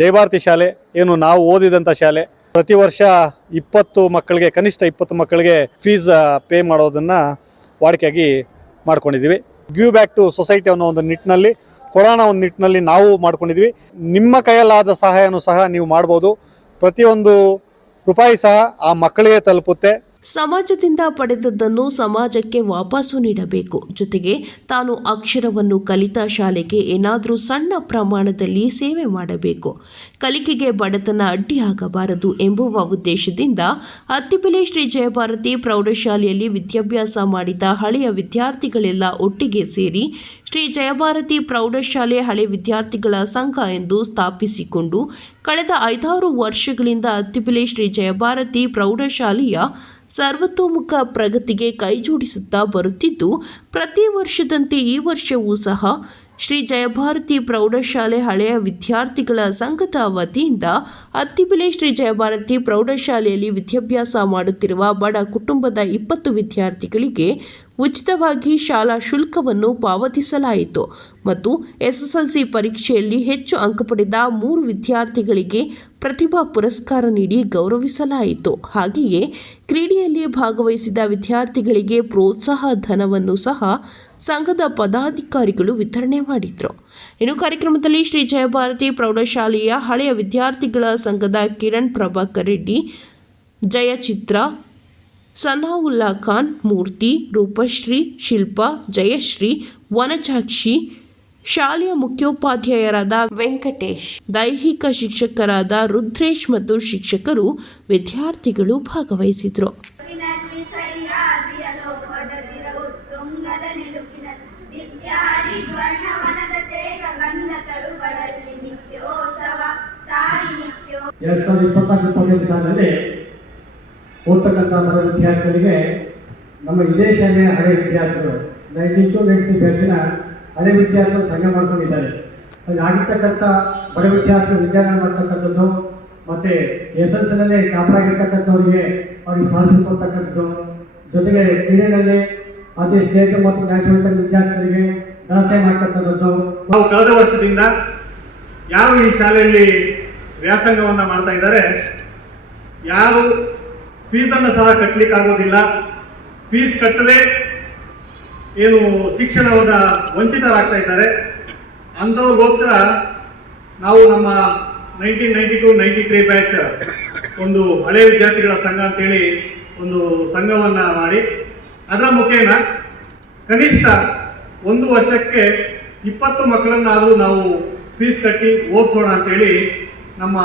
ಜಯಭಾರತಿ ಶಾಲೆ, ಏನು ನಾವು ಓದಿದಂಥ ಶಾಲೆ. ಪ್ರತಿ ವರ್ಷ ಇಪ್ಪತ್ತು ಮಕ್ಕಳಿಗೆ, ಕನಿಷ್ಠ ಇಪ್ಪತ್ತು ಮಕ್ಕಳಿಗೆ ಫೀಸ್ ಪೇ ಮಾಡೋದನ್ನು ವಾಡಿಕೆಯಾಗಿ ಮಾಡ್ಕೊಂಡಿದ್ದೀವಿ. ಗಿವ್ ಬ್ಯಾಕ್ ಟು ಸೊಸೈಟಿ ಅನ್ನೋ ಒಂದು ನಿಟ್ಟಿನಲ್ಲಿ, ಕೊರೋನಾ ಒಂದು ನಿಟ್ಟಿನಲ್ಲಿ ನಾವು ಮಾಡ್ಕೊಂಡಿದ್ವಿ ನಿಮ್ಮ ಕೈಯಲ್ಲಾದ ಸಹಾಯನೂ ಸಹ ನೀವು ಮಾಡ್ಬೋದು. ಪ್ರತಿಯೊಂದು ರೂಪಾಯಿ ಸಹ ಆ ಮಕ್ಕಳಿಗೆ ತಲುಪುತ್ತೆ. ಸಮಾಜದಿಂದ ಪಡೆದದ್ದನ್ನು ಸಮಾಜಕ್ಕೆ ವಾಪಸ್ಸು ನೀಡಬೇಕು. ಜೊತೆಗೆ ತಾನು ಅಕ್ಷರವನ್ನು ಕಲಿತ ಶಾಲೆಗೆ ಏನಾದರೂ ಸಣ್ಣ ಪ್ರಮಾಣದಲ್ಲಿ ಸೇವೆ ಮಾಡಬೇಕು. ಕಲಿಕೆಗೆ ಬಡತನ ಅಡ್ಡಿಯಾಗಬಾರದು ಎಂಬುವ ಉದ್ದೇಶದಿಂದ ಅತ್ತಿಬೆಲೆ ಶ್ರೀ ಜಯಭಾರತಿ ಪ್ರೌಢಶಾಲೆಯಲ್ಲಿ ವಿದ್ಯಾಭ್ಯಾಸ ಮಾಡಿದ ಹಳೆಯ ವಿದ್ಯಾರ್ಥಿಗಳೆಲ್ಲ ಒಟ್ಟಿಗೆ ಸೇರಿ ಶ್ರೀ ಜಯಭಾರತಿ ಪ್ರೌಢಶಾಲೆ ಹಳೆ ವಿದ್ಯಾರ್ಥಿಗಳ ಸಂಘ ಎಂದು ಸ್ಥಾಪಿಸಿಕೊಂಡು, ಕಳೆದ ಐದಾರು ವರ್ಷಗಳಿಂದ ಅತ್ತಿಬೆಲೆ ಶ್ರೀ ಜಯಭಾರತಿ ಪ್ರೌಢಶಾಲೆಯ ಸರ್ವತೋಮುಖ ಪ್ರಗತಿಗೆ ಕೈಜೋಡಿಸುತ್ತಾ ಬರುತ್ತಿದ್ದು, ಪ್ರತಿ ವರ್ಷದಂತೆ ಈ ವರ್ಷವೂ ಸಹ ಶ್ರೀ ಜಯಭಾರತಿ ಪ್ರೌಢಶಾಲೆ ಹಳೆಯ ವಿದ್ಯಾರ್ಥಿಗಳ ಸಂಘದ ವತಿಯಿಂದ ಅತ್ತಿಬೆಲೆ ಶ್ರೀ ಜಯಭಾರತಿ ಪ್ರೌಢಶಾಲೆಯಲ್ಲಿ ವಿದ್ಯಾಭ್ಯಾಸ ಮಾಡುತ್ತಿರುವ ಬಡ ಕುಟುಂಬದ ಇಪ್ಪತ್ತು ವಿದ್ಯಾರ್ಥಿಗಳಿಗೆ ಉಚಿತವಾಗಿ ಶಾಲಾ ಶುಲ್ಕವನ್ನು ಪಾವತಿಸಲಾಯಿತು ಮತ್ತು ಎಸ್ಎಸ್ಎಲ್ಸಿ ಪರೀಕ್ಷೆಯಲ್ಲಿ ಹೆಚ್ಚು ಅಂಕ ಪಡೆದ ಮೂರು ವಿದ್ಯಾರ್ಥಿಗಳಿಗೆ ಪ್ರತಿಭಾ ಪುರಸ್ಕಾರ ನೀಡಿ ಗೌರವಿಸಲಾಯಿತು. ಹಾಗೆಯೇ ಕ್ರೀಡೆಯಲ್ಲಿ ಭಾಗವಹಿಸಿದ ವಿದ್ಯಾರ್ಥಿಗಳಿಗೆ ಪ್ರೋತ್ಸಾಹ ಧನವನ್ನು ಸಹ ಸಂಘದ ಪದಾಧಿಕಾರಿಗಳು ವಿತರಣೆ ಮಾಡಿದರು. ಇನ್ನು ಕಾರ್ಯಕ್ರಮದಲ್ಲಿ ಶ್ರೀ ಜಯಭಾರತಿ ಪ್ರೌಢಶಾಲೆಯ ಹಳೆಯ ವಿದ್ಯಾರ್ಥಿಗಳ ಸಂಘದ ಕಿರಣ್ ಪ್ರಭಾಕರ್ ರೆಡ್ಡಿ, ಜಯಚಿತ್ರ ಸನಾವುಲ್ಲಾ ಖಾನ್ ಮೂರ್ತಿ ರೂಪಶ್ರೀ ಶಿಲ್ಪಾ ಜಯಶ್ರೀ ವನಚಾಕ್ಷಿ ಶಾಲೆಯ ಮುಖ್ಯೋಪಾಧ್ಯಾಯರಾದ ವೆಂಕಟೇಶ್ ದೈಹಿಕ ಶಿಕ್ಷಕರಾದ ರುದ್ರೇಶ್ ಮತ್ತು ಶಿಕ್ಷಕರು ವಿದ್ಯಾರ್ಥಿಗಳು ಭಾಗವಹಿಸಿದರು. ಎರಡ್ ಸಾವಿರದ ಇಪ್ಪತ್ನಾಲ್ಕು ಇಪ್ಪತ್ತೈದು ಸಾಲಿನಲ್ಲಿ ಓದ್ತಕ್ಕಂಥ ಮರ ವಿದ್ಯಾರ್ಥಿಗಳಿಗೆ ನಮ್ಮ ಇದೇ ಶಾಲೆಯ ಹಳೆ ವಿದ್ಯಾರ್ಥಿಗಳು ನೈನ್ಟೀನ್ ಟು ನೈನ್ಟಿ ಬ್ಯಾಚಿನ ಹಳೆ ವಿದ್ಯಾರ್ಥಿಗಳು ಸಂಘ ಮಾಡ್ಕೊಂಡಿದ್ದಾರೆ. ಅಲ್ಲಿ ಆಗಿರ್ತಕ್ಕಂಥ ಬಡ ವಿದ್ಯಾರ್ಥಿಗಳು ವಿದ್ಯಾದಾನ ಮಾಡ್ತಕ್ಕಂಥದ್ದು, ಮತ್ತು ಎಸ್ ಎಸ್ ಎಲ್ನಲ್ಲಿ ಟಾಪರಾಗಿರ್ತಕ್ಕಂಥವ್ರಿಗೆ ಅವ್ರಿಗೆ ಸ್ಕಾಲರ್ಶಿಪ್ ಕೊಡ್ತಕ್ಕಂಥದ್ದು, ಜೊತೆಗೆ ಕ್ರೀಡೆಯಲ್ಲಿ ಅದೇ ಸ್ಟೇಟ್ ಮತ್ತು ನ್ಯಾಷನಲ್ ವಿದ್ಯಾರ್ಥಿಗಳಿಗೆ ದಾಸೆ ಮಾಡ್ತಕ್ಕಂಥದ್ದು. ನಾವು ಕಳೆದ ವರ್ಷದಿಂದ ಯಾರು ಈ ಶಾಲೆಯಲ್ಲಿ ವ್ಯಾಸಂಗವನ್ನು ಮಾಡ್ತಾ ಇದ್ದಾರೆ? ಯಾರು ಫೀಸನ್ನು ಸಹ ಕಟ್ಟಲಿಕ್ಕೆ ಆಗೋದಿಲ್ಲ. ಫೀಸ್ ಕಟ್ಟದೆ ಏನು ಶಿಕ್ಷಣವನ್ನ ವಂಚಿತರಾಗ್ತಾ ಇದ್ದಾರೆ. ಅಂಥವ್ರಿಗೋಸ್ಕರ ನಾವು ನಮ್ಮ nineteen ninety two ninety three batch ಒಂದು ಹಳೆ ವಿದ್ಯಾರ್ಥಿಗಳ ಸಂಘ ಅಂತೇಳಿ ಒಂದು ಸಂಘವನ್ನ ಮಾಡಿ. ಅದರ ಮುಖೇನ ಕನಿಷ್ಠ ಒಂದು ವರ್ಷಕ್ಕೆ ಇಪ್ಪತ್ತು ಮಕ್ಕಳನ್ನಾದರೂ ನಾವು ಫೀಸ್ ಕಟ್ಟಿ ಓದಿಸೋಣ ಅಂತೇಳಿ ನಮ್ಮ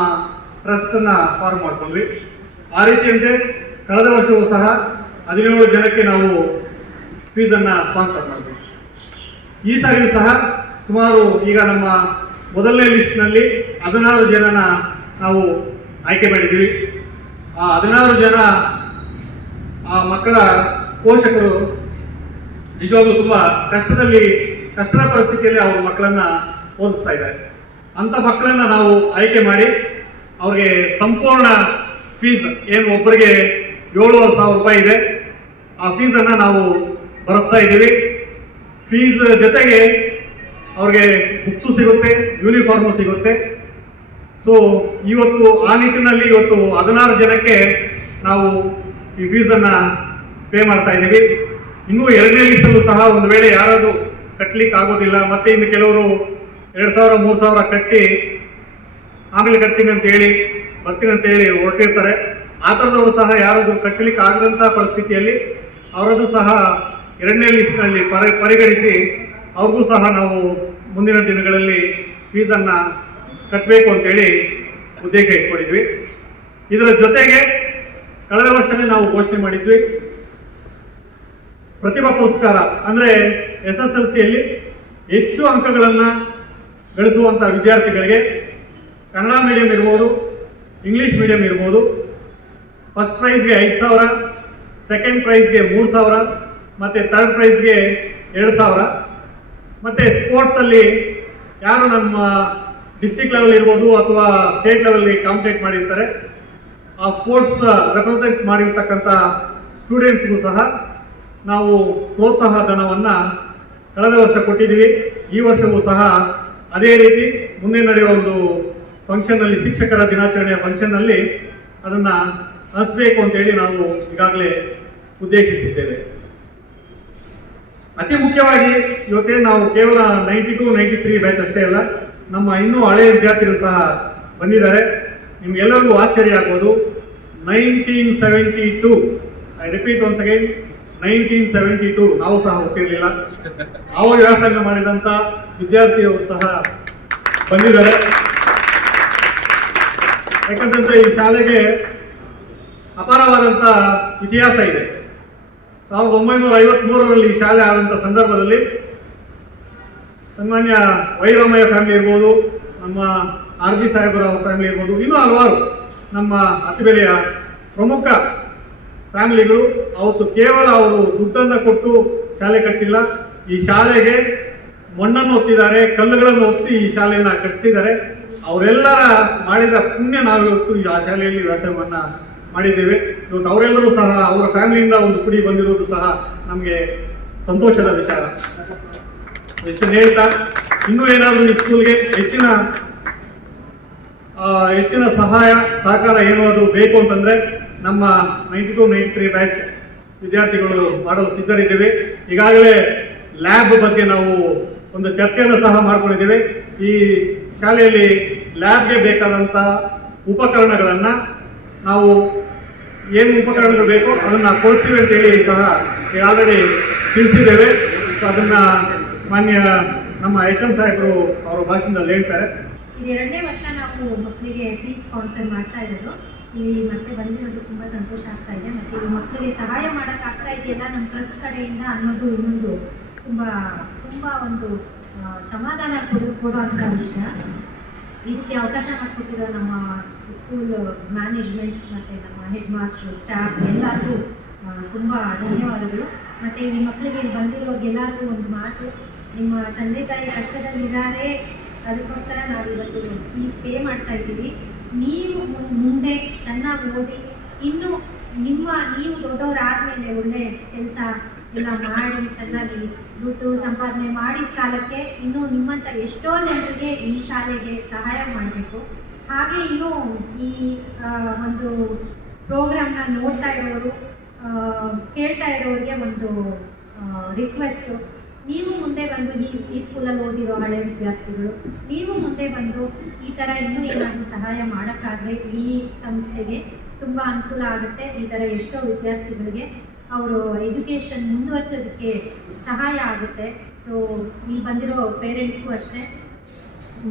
ಟ್ರಸ್ಟನ್ನು ಫಾರ್ಮ್ ಮಾಡ್ಕೊಂಡ್ವಿ. ಆ ರೀತಿಯಂತೆ ಕಳೆದ ವರ್ಷವೂ ಸಹ ಹದಿನೇಳು ಜನಕ್ಕೆ ನಾವು ಫೀಸನ್ನು ಸ್ಪಾನ್ಸರ್ ಮಾಡಿದ್ವಿ. ಈ ಸಾರಿ ಸಹ ಸುಮಾರು ಈಗ ನಮ್ಮ ಮೊದಲನೇ ಲಿಸ್ಟ್ನಲ್ಲಿ ಹದಿನಾರು ಜನನ ನಾವು ಆಯ್ಕೆ ಮಾಡಿದ್ದೀವಿ. ಆ ಹದಿನಾರು ಜನ ಆ ಮಕ್ಕಳ ಪೋಷಕರು ನಿಜವಾಗ್ಲೂ ತುಂಬ ಕಷ್ಟದಲ್ಲಿ, ಕಷ್ಟದ ಪರಿಸ್ಥಿತಿಯಲ್ಲಿ ಅವ್ರ ಮಕ್ಕಳನ್ನ ಓದಿಸ್ತಾ ಇದ್ದಾರೆ. ಅಂತ ಮಕ್ಕಳನ್ನ ನಾವು ಆಯ್ಕೆ ಮಾಡಿ ಅವ್ರಿಗೆ ಸಂಪೂರ್ಣ ಫೀಸ್ ಏನು ಒಬ್ಬರಿಗೆ ಏಳುವರೆ ಸಾವಿರ ರೂಪಾಯಿ ಇದೆ. ಆ ಫೀಸನ್ನು ನಾವು ಭರಿಸ್ತಾ ಇದ್ದೀವಿ. ಫೀಸ್ ಜೊತೆಗೆ ಅವ್ರಿಗೆ ಬುಕ್ಸು ಸಿಗುತ್ತೆ ಯೂನಿಫಾರ್ಮು ಸಿಗುತ್ತೆ. ಸೊ ಇವತ್ತು ಆ ನಿಟ್ಟಿನಲ್ಲಿ ಇವತ್ತು ಹದಿನಾರು ಜನಕ್ಕೆ ನಾವು ಈ ಫೀಸನ್ನು ಪೇ ಮಾಡ್ತಾ ಇದ್ದೀವಿ. ಇನ್ನೂ ಎರಡನೇ ಲಿಸ್ಟಲ್ಲೂ ಸಹ ಒಂದು ವೇಳೆ ಯಾರಾದರೂ ಕಟ್ಟಲಿಕ್ಕೆ ಆಗೋದಿಲ್ಲ, ಮತ್ತೆ ಇನ್ನು ಕೆಲವರು ಎರಡು ಸಾವಿರ, ಮೂರು ಸಾವಿರ ಕಟ್ಟಿ ಆಮೇಲೆ ಕಟ್ತೀನಿ ಅಂತ ಹೇಳಿ ಬರ್ತೀನಿ ಅಂತ ಹೇಳಿ ಹೊರಟಿರ್ತಾರೆ. ಆ ಥರದವರು ಸಹ ಯಾರಾದರೂ ಕಟ್ಟಲಿಕ್ಕೆ ಆಗದಂಥ ಪರಿಸ್ಥಿತಿಯಲ್ಲಿ ಅವರದ್ದು ಸಹ ಎರಡನೇ ಲಿಸ್ಟ್ನಲ್ಲಿ ಪರಿ, ಪರಿಗಣಿಸಿ ಅವ್ರಿಗೂ ಸಹ ನಾವು ಮುಂದಿನ ದಿನಗಳಲ್ಲಿ ಫೀಸನ್ನು ಕಟ್ಟಬೇಕು ಅಂತೇಳಿ ಉದ್ದೇಶ ಇಟ್ಕೊಂಡಿದ್ವಿ. ಇದರ ಜೊತೆಗೆ ಕಳೆದ ವರ್ಷವೇ ನಾವು ಘೋಷಣೆ ಮಾಡಿದ್ವಿ. ಪ್ರತಿಭಾ ಪುರಸ್ಕಾರ ಅಂದರೆ ಎಸ್ ಎಸ್ ಎಲ್ ಸಿಯಲ್ಲಿ ಹೆಚ್ಚು ಅಂಕಗಳನ್ನು ಗಳಿಸುವಂಥ ವಿದ್ಯಾರ್ಥಿಗಳಿಗೆ ಕನ್ನಡ ಮೀಡಿಯಂ ಇರ್ಬೋದು ಇಂಗ್ಲಿಷ್ ಮೀಡಿಯಂ ಇರ್ಬೋದು. ಫಸ್ಟ್ ಪ್ರೈಸ್ಗೆ ಐದು ಸಾವಿರ ಸೆಕೆಂಡ್ ಪ್ರೈಸ್ಗೆ ಮೂರು ಸಾವಿರ, ಮತ್ತು ತರ್ಡ್ ಪ್ರೈಸ್ಗೆ ಎರಡು ಸಾವಿರ. ಮತ್ತು ಸ್ಪೋರ್ಟ್ಸಲ್ಲಿ ಯಾರು ನಮ್ಮ ಡಿಸ್ಟಿಕ್ ಲೆವೆಲ್ ಇರ್ಬೋದು ಅಥವಾ ಸ್ಟೇಟ್ ಲೆವೆಲ್ಗೆ ಕಾಂಪಿಟೇಟ್ ಮಾಡಿರ್ತಾರೆ, ಆ ಸ್ಪೋರ್ಟ್ಸ್ ರೆಪ್ರೆಸೆಂಟ್ ಮಾಡಿರ್ತಕ್ಕಂಥ ಸ್ಟೂಡೆಂಟ್ಸ್ಗೂ ಸಹ ನಾವು ಪ್ರೋತ್ಸಾಹ ಧನವನ್ನು ಕಳೆದ ವರ್ಷ ಕೊಟ್ಟಿದ್ದೀವಿ. ಈ ವರ್ಷವೂ ಸಹ ಅದೇ ರೀತಿ ಮುಂದೆ ನಡೆಯುವ ಒಂದು ಫಂಕ್ಷನ್ನಲ್ಲಿ ಶಿಕ್ಷಕರ ದಿನಾಚರಣೆಯ ಫಂಕ್ಷನ್ನಲ್ಲಿ ಅದನ್ನು ಹಂಚಬೇಕು ಅಂತೇಳಿ ನಾವು ಈಗಾಗಲೇ ಉದ್ದೇಶಿಸಿದ್ದೇವೆ. ಅತಿ ಮುಖ್ಯವಾಗಿ ಇವತ್ತೇ ನಾವು ಕೇವಲ ninety two, ninety three batch ಅಷ್ಟೇ ಅಲ್ಲ, ನಮ್ಮ ಇನ್ನೂ ಹಳೆಯ ವಿದ್ಯಾರ್ಥಿಗಳು ಸಹ ಬಂದಿದ್ದಾರೆ. ನಿಮ್ಗೆಲ್ಲರಿಗೂ ಆಶ್ಚರ್ಯ ಆಗ್ಬೋದು. Nineteen seventy two I repeat once again nineteen seventy two, ನಾವು ಸಹ ಹುಟ್ಟಿರಲಿಲ್ಲ ಆವಾಗ ವ್ಯಾಸಂಗ ಮಾಡಿದಂಥ ವಿದ್ಯಾರ್ಥಿಯವರು ಸಹ ಬಂದಿದ್ದಾರೆ. ಯಾಕಂತಂದ್ರೆ ಈ ಶಾಲೆಗೆ ಅಪಾರವಾದಂಥ ಇತಿಹಾಸ ಇದೆ. ಸಾವಿರದ ಒಂಬೈನೂರ ಐವತ್ಮೂರರಲ್ಲಿ ಈ ಶಾಲೆ ಆದಂಥ ಸಂದರ್ಭದಲ್ಲಿ ಸನ್ಮಾನ್ಯ ವೈರಾಮಯ್ಯ ಫ್ಯಾಮಿಲಿ ಇರ್ಬೋದು, ನಮ್ಮ ಆರ್ ಜಿ ಸಾಹೇಬರ ಫ್ಯಾಮಿಲಿ ಇರ್ಬೋದು, ಇನ್ನೂ ಹಲವಾರು ನಮ್ಮ ಅತಿಬೆಲೆಯ ಪ್ರಮುಖ ಫ್ಯಾಮಿಲಿಗಳು. ಅವತ್ತು ಕೇವಲ ಅವರು ದುಡ್ಡನ್ನು ಕೊಟ್ಟು ಶಾಲೆ ಕಟ್ಟಿಲ್ಲ, ಈ ಶಾಲೆಗೆ ಮಣ್ಣನ್ನು ಒತ್ತಿದ್ದಾರೆ, ಕಲ್ಲುಗಳನ್ನು ಒತ್ತಿ ಈ ಶಾಲೆಯನ್ನು ಕಟ್ಟಿಸಿದ್ದಾರೆ. ಅವರೆಲ್ಲರ ಮಾಡಿದ ಪುಣ್ಯ ನಾವಿವತ್ತು ಈ ಆ ಶಾಲೆಯಲ್ಲಿ ವ್ಯಾಸಂಗವನ್ನ ಮಾಡಿದ್ದೇವೆ. ಇವತ್ತು ಅವರೆಲ್ಲರೂ ಸಹ, ಅವರ ಫ್ಯಾಮಿಲಿಯಿಂದ ಒಂದು ಕುಡಿ ಬಂದಿರುವುದು ಸಹ ನಮಗೆ ಸಂತೋಷದ ವಿಚಾರ. ಇಷ್ಟನ್ನು ಹೇಳ್ತಾ, ಇನ್ನೂ ಏನಾದರೂ ಈ ಸ್ಕೂಲ್ಗೆ ಹೆಚ್ಚಿನ ಹೆಚ್ಚಿನ ಸಹಾಯ, ಸಹಕಾರ ಏನು ಅದು ಬೇಕು ಅಂತಂದ್ರೆ ನಮ್ಮ ninety two, ninety three batch ವಿದ್ಯಾರ್ಥಿಗಳು ಮಾಡಲು ಸಿದ್ಧರಿದ್ದೇವೆ. ಈಗಾಗಲೇ ಲ್ಯಾಬ್ ಬಗ್ಗೆ ನಾವು ಒಂದು ಚರ್ಚೆಯನ್ನು ಸಹ ಮಾಡ್ಕೊಂಡಿದ್ದೇವೆ. ಈ ಶಾಲೆಯಲ್ಲಿ ಲ್ಯಾಬ್ಗೆ ಬೇಕಾದಂಥ ಉಪಕರಣಗಳನ್ನು ನಾವು ಏನು ಉಪಕರಣಗಳು ಬೇಕೋ ಅದನ್ನು ಕೊಡಿಸ್ತೀವಿ ಅಂತೇಳಿ ಸಹ ಆಲ್ರೆಡಿ ತಿಳಿಸಿದ್ದೇವೆ. ಸೊ ಅದನ್ನು ಮಾನ್ಯ ನಮ್ಮ ಎಚ್ ಎಂ ಸಾಹೇಬರು ಅವರ ಭಾಷಣದಲ್ಲಿ ಹೇಳ್ತಾರೆ. ಇದು ಎರಡನೇ ವರ್ಷ ನಾವು ಮಕ್ಕಳಿಗೆ ಫೀಸ್ ಸ್ಪಾನ್ಸರ್ ಮಾಡ್ತಾ ಇರೋದು. ಇಲ್ಲಿ ಮತ್ತೆ ಬಂದಿರೋದು ತುಂಬ ಸಂತೋಷ ಆಗ್ತಾ ಇದೆ. ಮತ್ತು ಮಕ್ಕಳಿಗೆ ಸಹಾಯ ಮಾಡೋಕ್ಕಾಗ್ತಾ ಇದೆಯಲ್ಲ ನಮ್ಮ ಟ್ರಸ್ಟ್ ಕಡೆಯಿಂದ ಅನ್ನೋದು ಇನ್ನೊಂದು ತುಂಬ ತುಂಬ ಒಂದು ಸಮಾಧಾನ ಕೊಡು ಕೊಡುವಂಥ ವಿಷಯ ಇದಕ್ಕೆ ಅವಕಾಶ ಮಾಡಿಕೊಟ್ಟಿರೋ ನಮ್ಮ ಸ್ಕೂಲ್ ಮ್ಯಾನೇಜ್ಮೆಂಟ್ ಮತ್ತು ನಮ್ಮ ಹೆಡ್ ಮಾಸ್ಟ್ರು ಸ್ಟಾಫ್ ಎಲ್ಲರಿಗೂ ತುಂಬ ಧನ್ಯವಾದಗಳು. ಮತ್ತು ಈ ಮಕ್ಕಳಿಗೆ ಇಲ್ಲಿ ಬಂದಿರೋರಿಗೆಲ್ಲರಿಗೂ ಒಂದು ಮಾತು. ನಿಮ್ಮ ತಂದೆ ತಾಯಿ ಕಷ್ಟದಲ್ಲಿದ್ದಾರೆ, ಅದಕ್ಕೋಸ್ಕರ ನಾವು ಇವತ್ತು ಫೀಸ್ ಪೇ ಮಾಡ್ತಾ ಇದ್ದೀವಿ. ನೀವು ಮುಂದೆ ಚೆನ್ನಾಗಿ ಓದಿ, ಇನ್ನು ನಿಮ್ಮ, ನೀವು ದೊಡ್ಡವರಾದ್ಮೇಲೆ ಒಳ್ಳೆ ಕೆಲಸ ಎಲ್ಲ ಮಾಡಿ ಚೆನ್ನಾಗಿ ದುಡ್ಡು ಸಂಪಾದನೆ ಮಾಡಿದ ಕಾಲಕ್ಕೆ ಇನ್ನು ನಿಮ್ಮಂಥ ಎಷ್ಟೋ ಜನರಿಗೆ ಈ ಶಾಲೆಗೆ ಸಹಾಯ ಮಾಡಬೇಕು. ಹಾಗೆ ಇನ್ನೂ ಈ ಒಂದು ಪ್ರೋಗ್ರಾಮ್ನ ನೋಡ್ತಾ ಇರೋರು ಕೇಳ್ತಾ ಇರೋರಿಗೆ ಒಂದು ರಿಕ್ವೆಸ್ಟು ನೀವು ಮುಂದೆ ಬಂದು ಈ ಈ ಸ್ಕೂಲಲ್ಲಿ ಓದಿರೋ ಹಳೆ ವಿದ್ಯಾರ್ಥಿಗಳು, ನೀವು ಮುಂದೆ ಬಂದು ಈ ಥರ ಇನ್ನೂ ಏನಾದರೂ ಸಹಾಯ ಮಾಡೋಕ್ಕಾದ್ರೆ ಈ ಸಂಸ್ಥೆಗೆ ತುಂಬ ಅನುಕೂಲ ಆಗುತ್ತೆ. ಈ ಥರ ಎಷ್ಟೋ ವಿದ್ಯಾರ್ಥಿಗಳಿಗೆ ಅವರು ಎಜುಕೇಷನ್ ಮುಂದುವರ್ಸೋದಕ್ಕೆ ಸಹಾಯ ಆಗುತ್ತೆ. ಸೊ ನೀವು ಬಂದಿರೋ ಪೇರೆಂಟ್ಸ್ಗೂ ಅಷ್ಟೇ.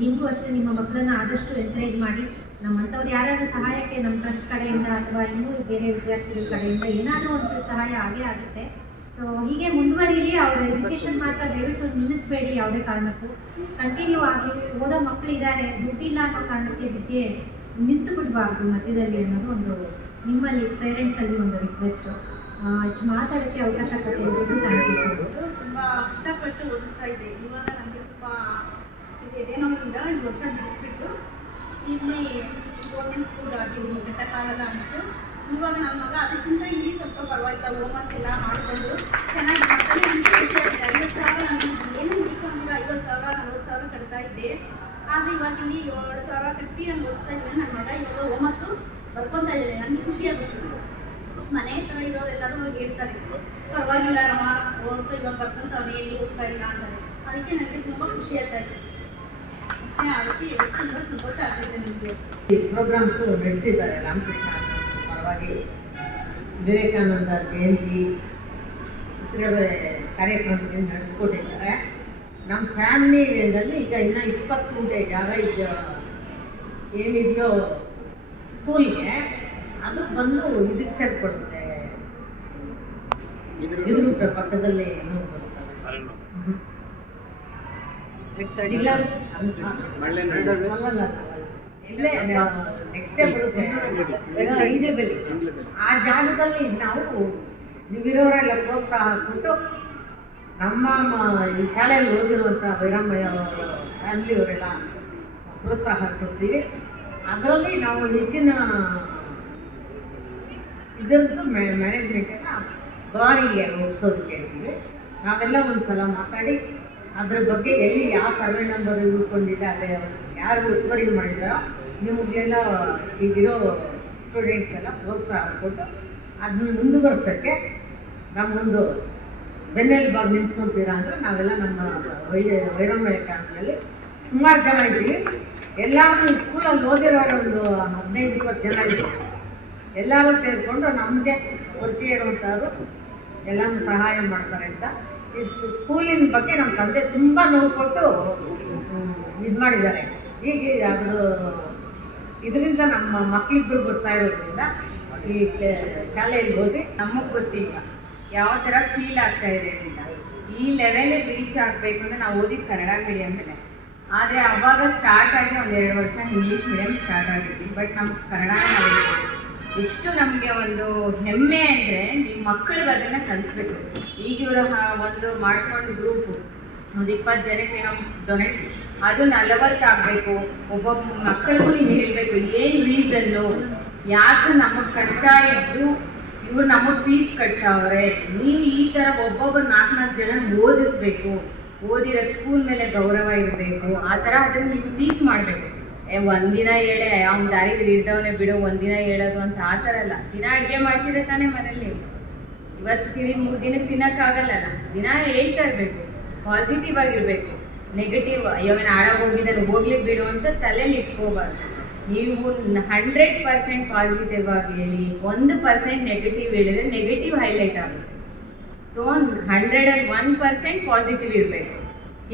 ನಿಮಗೂ ಅಷ್ಟೇ ನಿಮ್ಮ ಮಕ್ಕಳನ್ನ ಆದಷ್ಟು ಎನ್ಕರೇಜ್ ಮಾಡಿ. ನಮ್ಮಂಥವ್ರು ಯಾರ್ಯಾರು ಸಹಾಯಕ್ಕೆ ನಮ್ಮ ಟ್ರಸ್ಟ್ ಕಡೆಯಿಂದ ಅಥವಾ ಇನ್ನೂ ಬೇರೆ ವಿದ್ಯಾರ್ಥಿಗಳ ಕಡೆಯಿಂದ ಏನಾದರೂ ಒಂಚೂರು ಸಹಾಯ ಆಗೇ ಆಗುತ್ತೆ. ಸೊ ಹೀಗೆ ಮುಂದುವರಿಯಲಿ ಅವರ ಎಜುಕೇಷನ್ ಮಾತ್ರ ದಯವಿಟ್ಟು ನಿಲ್ಲಿಸಬೇಡಿ ಯಾವುದೇ ಕಾರಣಕ್ಕೂ. ಕಂಟಿನ್ಯೂ ಆಗಲಿ, ಓದೋ ಮಕ್ಕಳು ಇದ್ದಾರೆ ದುಡ್ಡಿಲ್ಲ ಅನ್ನೋ ಕಾರಣಕ್ಕೆ ವಿದ್ಯೆ ನಿಂತು ಬಿಡಬಾರ್ದು ಮಧ್ಯದಲ್ಲಿ ಅನ್ನೋದು ಒಂದು ನಿಮ್ಮಲ್ಲಿ ಪೇರೆಂಟ್ಸಲ್ಲಿ ಒಂದು ರಿಕ್ವೆಸ್ಟು ಮಾತಾಡೋಕ್ಕೆ ಅವಕಾಶ ಕೊಟ್ಟಿದ್ದು ತುಂಬ ಕಷ್ಟಪಟ್ಟು ಓದಿಸ್ತಾ ಇದ್ದೆ. ಇವಾಗ ನನಗೆ ತುಂಬ ಇದೇನೋದ್ರಿಂದ ಈ ವರ್ಷ ಬಿಡಿಸ್ಬಿಟ್ಟು ಇಲ್ಲಿ ಗೋರ್ಮೆಂಟ್ ಸ್ಕೂಲ್ ಆಗಿ ಕಟ್ಟಕ್ಕಾಗಲ್ಲ ಅಂದ್ಬಿಟ್ಟು ಇವಾಗ ನನ್ನ ಮಗ ಅದಕ್ಕಿಂತ ಇಲ್ಲಿ ಸ್ವಲ್ಪ ಪರವಾಗಿಲ್ಲ ಹೋಮ್ವರ್ಕ್ ಎಲ್ಲ ಮಾಡಿಕೊಂಡು ಚೆನ್ನಾಗಿ ನನಗೆ ಆಗಿದೆ. ಐವತ್ತು ಸಾವಿರ ನಾನು ಏನು ಹುಡುಕೊಂಡಿಲ್ಲ ಐವತ್ತು ಸಾವಿರ, ನಲ್ವತ್ತು ಸಾವಿರ ಕಟ್ತಾ ಇದ್ದೆ. ಆದರೆ ಇವಾಗ ಇಲ್ಲಿ ಏಳು ಸಾವಿರ ಕಟ್ಟಿ ನಾನು ಓದಿಸ್ತಾ ಇದ್ದೇನೆ ನನ್ನ ಮಗ ಇವಾಗ ಹೋಮ್ವರ್ಕು ಬರ್ಕೊತಾ ಇದ್ದೇನೆ. ನನಗೆ ಖುಷಿ ಆಗುತ್ತೆ. ಮನೆ ಹತ್ರ ಇರೋರೆಲ್ಲರೂ ಹೇಳ್ತಾರೆ. ಪರವಾಗಿಲ್ಲ ನಮ್ಮ ಓದ್ತಾ ಇವಾಗ ಬರ್ಕೊಂತ ಅವ್ರು ಎಲ್ಲಿ ಹೋಗ್ತಾ ಇಲ್ಲ ಅಂತಾರೆ ಅದಕ್ಕೆ ನನಗೆ ತುಂಬ ಖುಷಿ ಆಗ್ತಾ ಇದೆ. ಪ್ರೋಗ್ರಾಮ್ಸು ನಡೆಸಿದ್ದಾರೆ, ರಾಮಕೃಷ್ಣ ಪರವಾಗಿ, ವಿವೇಕಾನಂದ ಜಯಂತಿ ಕಾರ್ಯಕ್ರಮಗಳು ನಡೆಸ್ಕೊಟ್ಟಿದ್ದಾರೆ. ನಮ್ಮ ಫ್ಯಾಮಿಲಿಯಲ್ಲಿ ಈಗ ಇನ್ನೂ ಇಪ್ಪತ್ತು ಗಂಟೆ ಜಾಗ ಈಗ ಏನಿದೆಯೋ ಸ್ಕೂಲ್ಗೆ ಅದು ಬಂದು ಇದಕ್ಕೆ ಸೇರ್ಕೊಡುತ್ತೆ ಇದು ಪಕ್ಕದಲ್ಲಿ ಏನೋ ಬರುತ್ತಲ್ಲ. ಜಿಲ್ಲಾ ಅಲ್ಲಲ್ಲ ಇಲ್ಲೇ ನೆಕ್ಸ್ಟೇ ಬರುತ್ತೆ. ಇಂಡಿವಿಜುವಲಿ ಆ ಜಾಗದಲ್ಲಿ ನಾವು ನೀವಿರೋರೆಲ್ಲ ಪ್ರೋತ್ಸಾಹ ಕೊಟ್ಟು ನಮ್ಮ ಈ ಶಾಲೆಯಲ್ಲಿ ಓದಿರುವಂಥ ವೈರಮ್ಮಯ್ಯ ಅವರ ಫ್ಯಾಮಿಲಿಯವರೆಲ್ಲ ಪ್ರೋತ್ಸಾಹ ಕೊಡ್ತೀವಿ. ಅದರಲ್ಲಿ ನಾವು ಹೆಚ್ಚಿನ ಇದರದ್ದು ಮ್ಯಾನೇಜ್ಮೆಂಟನ್ನು ಭಾರಿ ಒಪ್ಸೋದಕ್ಕೆ ಇದ್ದೀವಿ ನಾವೆಲ್ಲ ಒಂದು ಸಲ ಮಾತಾಡಿ ಅದ್ರ ಬಗ್ಗೆ ಎಲ್ಲಿ ಯಾವ ಸರ್ವೆ ನಂಬರ್ ಉಳ್ಕೊಂಡಿದೆ ಅದೇ ಯಾರು ಒತ್ತುವರಿ ಮಾಡಿದಾರೋ, ನಿಮಗೆಲ್ಲ ಈಗಿರೋ ಸ್ಟೂಡೆಂಟ್ಸ್ ಎಲ್ಲ ಪ್ರೋತ್ಸಾಹ ಕೊಟ್ಟು ಅದನ್ನ ಮುಂದುವರ್ಸೋಕ್ಕೆ ನಮ್ಮೊಂದು ಬಾಗಿ ನಿಂತ್ಕೊಳ್ತೀರಾ ಅಂದರೆ ನಾವೆಲ್ಲ ನಮ್ಮ ವೈ ವೈರಮ್ಯ ಕಾರಣದಲ್ಲಿ ಸುಮಾರು ಜನ ಇದ್ದೀವಿ. ಎಲ್ಲರೂ ಸ್ಕೂಲಲ್ಲಿ ಓದಿರೋ ಒಂದು ಹದಿನೈದು, ಇಪ್ಪತ್ತು ಜನ ಇದ್ದೀವಿ. ಎಲ್ಲರೂ ಸೇರಿಕೊಂಡು ನಮಗೆ ಪರಿಚಯ ಇರುವಂಥವ್ರು ಎಲ್ಲನೂ ಸಹಾಯ ಮಾಡ್ತಾರೆ ಅಂತ. ಈ ಸ್ಕೂ- ಸ್ಕೂಲಿನ ಬಗ್ಗೆ ನಮ್ಮ ತಂದೆ ತುಂಬ ನೋವು ಕೊಟ್ಟು ಇದು ಮಾಡಿದ್ದಾರೆ. ಈಗ ಅದು ಇದರಿಂದ ನಮ್ಮ ಮಕ್ಕಳಿಬ್ಬರು ಬರ್ತಾ ಇರೋದ್ರಿಂದ ಈ ಶಾಲೆಯಲ್ಲಿ ಹೋಗಿ ನಮಗೆ ಗೊತ್ತಿಲ್ಲ. ಯಾವ ಥರ ಫೀಲ್ ಆಗ್ತಾ ಇದೆ ಅಂತ. ಈ ಲೆವೆಲಿಗೆ ರೀಚ್ ಆಗಬೇಕು ಅಂದರೆ ನಾವು ಓದಿದ ಕನ್ನಡ ಮೀಡಿಯಂ ಮೇಲೆ. ಆದರೆ ಅವಾಗ ಸ್ಟಾರ್ಟ್ ಆಗಿ ಒಂದು ಎರಡು ವರ್ಷ ಇಂಗ್ಲೀಷ್ ಮೀಡಿಯಂ ಸ್ಟಾರ್ಟ್ ಆಗಿದ್ವಿ ಬಟ್ ನಮ್ಗೆ ಕನ್ನಡ ಎಷ್ಟು ನಮಗೆ ಒಂದು ಹೆಮ್ಮೆ ಅಂದರೆ ನಿಮ್ಮ ಮಕ್ಕಳಿಗೆ ಅದನ್ನು ಈಗ ಇವರು ಒಂದು ಮಾಡ್ಕೊಂಡು ಗ್ರೂಪು ಒಂದು ಇಪ್ಪತ್ತು ಜನಕ್ಕೆ ನಮ್ಮ ಡೊನೇಟ್ ಅದು ನಲವತ್ತಾಗಬೇಕು ಒಬ್ಬೊಬ್ಬ ಮಕ್ಕಳಿಗೂ ನೀವು ಹೇಳಬೇಕು, ಏನು ರೀಸನ್ನು ಯಾಕೆ ನಮಗೆ ಕಷ್ಟ ಇದ್ದು ಇವ್ರು ನಮಗೆ ಫೀಸ್ ಕಟ್ಟವ್ರೆ ನೀವು ಈ ಥರ ಒಬ್ಬೊಬ್ಬರು ನಾಲ್ಕು ನಾಲ್ಕು ಜನ ಓದಿಸ್ಬೇಕು. ಓದಿರೋ ಸ್ಕೂಲ್ ಮೇಲೆ ಗೌರವ ಇರಬೇಕು. ಆ ಥರ ಅದನ್ನು ನೀವು ಟೀಚ್ ಮಾಡಬೇಕು. ಏ, ಒಂದಿನ ಹೇಳೆ, ಅವ್ನ ದಾರಿಗೆ ಹಿಡ್ದವನೇ ಬಿಡು, ಒಂದಿನ ಹೇಳೋದು ಅಂತ ಆ ಥರ ಅಲ್ಲ. ದಿನ ಅಡುಗೆ ಮಾಡ್ತಿದ್ರೆ ತಾನೇ ಮನೇಲಿ ಇವತ್ತು ತಿಂದು, ಮೂರು ದಿನಕ್ಕೆ ತಿನ್ನೋಕ್ಕಾಗಲ್ಲ ದಿನ ಹೇಳ್ತಾ ಇರಬೇಕು. ಪಾಸಿಟಿವ್ ಆಗಿರಬೇಕು. ನೆಗೆಟಿವ್ ಅಯ್ಯೋ ಏನು ಹೋಗಿದ್ದಾನೆ, ಹೋಗ್ಲಿ ಬಿಡು ಅಂತ ತಲೆಯಲ್ಲಿ ಇಟ್ಕೋಬಾರ್ದು. ನೀವು ಹಂಡ್ರೆಡ್ ಪರ್ಸೆಂಟ್ ಪಾಸಿಟಿವ್ ಆಗಿ ಹೇಳಿ, ಒಂದು ಪರ್ಸೆಂಟ್ ನೆಗೆಟಿವ್ ಹೇಳಿದರೆ ನೆಗೆಟಿವ್ ಹೈಲೈಟ್ ಆಗುತ್ತೆ. So hundred and one percent positive ಇರಬೇಕು.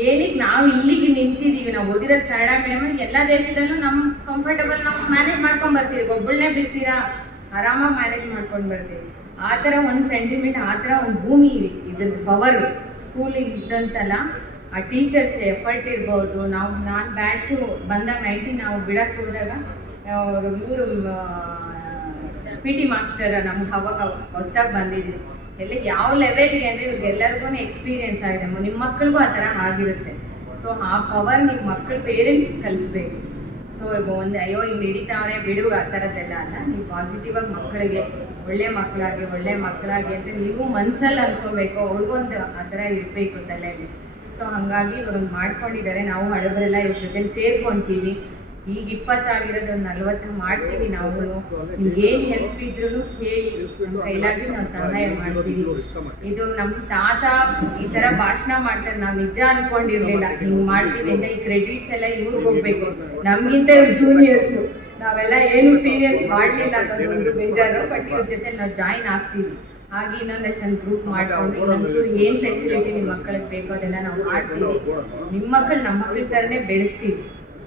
ಏನಕ್ಕೆ ನಾವು ಇಲ್ಲಿಗೆ ನಿಂತಿದ್ದೀವಿ ನಾವು ಓದಿರೋದು ಕನ್ನಡ ಮೀಡಿಯಮ್ ಎಲ್ಲ ದೇಶದಲ್ಲೂ ನಮ್ಮ ಕಂಫರ್ಟಬಲ್ ನಾವು ಮ್ಯಾನೇಜ್ ಮಾಡ್ಕೊಂಡು ಬರ್ತೀವಿ. ಒಬ್ಬಳನ್ನೇ ಬಿಡ್ತೀರಾ? ಆರಾಮಾಗಿ ಮ್ಯಾನೇಜ್ ಮಾಡ್ಕೊಂಡು ಬರ್ತೀವಿ. ಆ ಥರ ಒಂದು ಸೆಂಟಿಮೆಂಟ್ ಆ ಥರ ಒಂದು ಭೂಮಿ ಇದ್ರದ್ದು ಪವರ್ ಸ್ಕೂಲಿಗೆ ಇದ್ದಂತಲ್ಲ, ಆ ಟೀಚರ್ಸ್ ಎಫರ್ಟ್ ಇರ್ಬೋದು. ನಾವು, ನಾನು ಬ್ಯಾಚು ಬಂದಾಗ ನೈನ್ಟೀನ್ ನಾವು ಬಿಡಕ್ಕೆ ಹೋದಾಗ ಇವರು ಪಿ ಟಿ ಮಾಸ್ಟರ್ ನಮ್ಗೆ ಅವಾಗ ಹೊಸ್ದಾಗಿ ಬಂದಿದ್ರು. ಎಲ್ಲ ಯಾವ ಲೆವೆಲ್ಗೆ ಅಂದರೆ ಇವ್ರಿಗೆಲ್ಲರಿಗೂ ಎಕ್ಸ್ಪೀರಿಯನ್ಸ್ ಆಗಿದೆ. ನಿಮ್ಮ ಮಕ್ಕಳಿಗೂ ಆ ಥರ ಆಗಿರುತ್ತೆ. ಸೊ ಆ ಪವರ್ ನೀವು ಮಕ್ಕಳು ಪೇರೆಂಟ್ಸ್ ಕಲಿಸ್ಬೇಕು. ಸೊ ಒಂದು, ಅಯ್ಯೋ, ಹಿಂಗೆ ಹಿಡಿತಾವ್ರೆ, ಬಿಡು, ಆ ಥರದ್ದೆಲ್ಲ ಅಲ್ಲ. ನೀವು ಪಾಸಿಟಿವ್ ಆಗಿ ಮಕ್ಕಳಿಗೆ ಒಳ್ಳೆ ಮಕ್ಕಳಾಗಿ ಒಳ್ಳೆ ಮಕ್ಕಳಾಗಿ ಅಂತ ನೀವು ಮನ್ಸಲ್ಲಿ ಅನ್ಕೋಬೇಕು. ಅವ್ರಿಗೊಂದು ಆ ಥರ ಇರಬೇಕು ತಲೆಯಲ್ಲಿ. ಸೊ ಹಾಗಾಗಿ ಇವ್ರು ಮಾಡ್ಕೊಂಡಿದ್ದಾರೆ. ನಾವು ಹಳಬರೆಲ್ಲ ಇವ್ರ ಜೊತೆ ಸೇರ್ಕೊಂತೀವಿ. ಈಗ ಇಪ್ಪತ್ತಾಗಿರೋದು ಒಂದು ನಲ್ವತ್ತು ಮಾಡ್ತೀವಿ ನಾವು. ಏನ್ ಹೆಲ್ಪ್ ಇದ್ರು ಹೇಳಿ ಕೈಲಾಗಿ ನಾವು ಸಹಾಯ ಮಾಡ್ತೀವಿ. ಇದು ನಮ್ಮ ತಾತ ಈ ತರ ಭಾಷಣ ಮಾಡ್ತಾರೆ. ನಾವು ನಿಜ ಅನ್ಕೊಂಡಿರ್ಲಿಲ್ಲ. ಹಿಂಗ್ ಮಾಡ್ತೀವಿ ಅಂತ ಈ ಕ್ರೆಡಿಟ್ಸ್ ಎಲ್ಲ ಇವ್ರಿಗೆ ಹೋಗ್ಬೇಕು. ನಮ್ಗಿಂತ ಇವ್ರು ಜೂನಿಯರ್ಸು ನಾವೆಲ್ಲ ಏನು ಸೀನಿಯರ್ಸ್ ಮಾಡ್ಲಿಲ್ಲ ಅನ್ನೋದು ಒಂದು ಬೇಜಾರು. ಬಟ್ ಇವ್ರ ಜೊತೆ ನಾವು ಜಾಯಿನ್ ಆಗ್ತೀವಿ. ಹಾಗೆ ಇನ್ನೊಂದಷ್ಟು ಗ್ರೂಪ್ ಮಾಡ್ಕೊಂಡು ಇನ್ನೊಂಚೂರು ಏನು ಫೆಸಿಲಿಟಿ ನಿಮ್ಮ ಮಕ್ಕಳಿಗೆ ಬೇಕೋ ಅದೆಲ್ಲ ನಾವು ಮಾಡ್ತೀವಿ. ನಿಮ್ಮ ಮಕ್ಕಳು ನಮ್ಮ ಮಕ್ಕಳ ಥರನೇ ಬೆಳೆಸ್ತೀವಿ.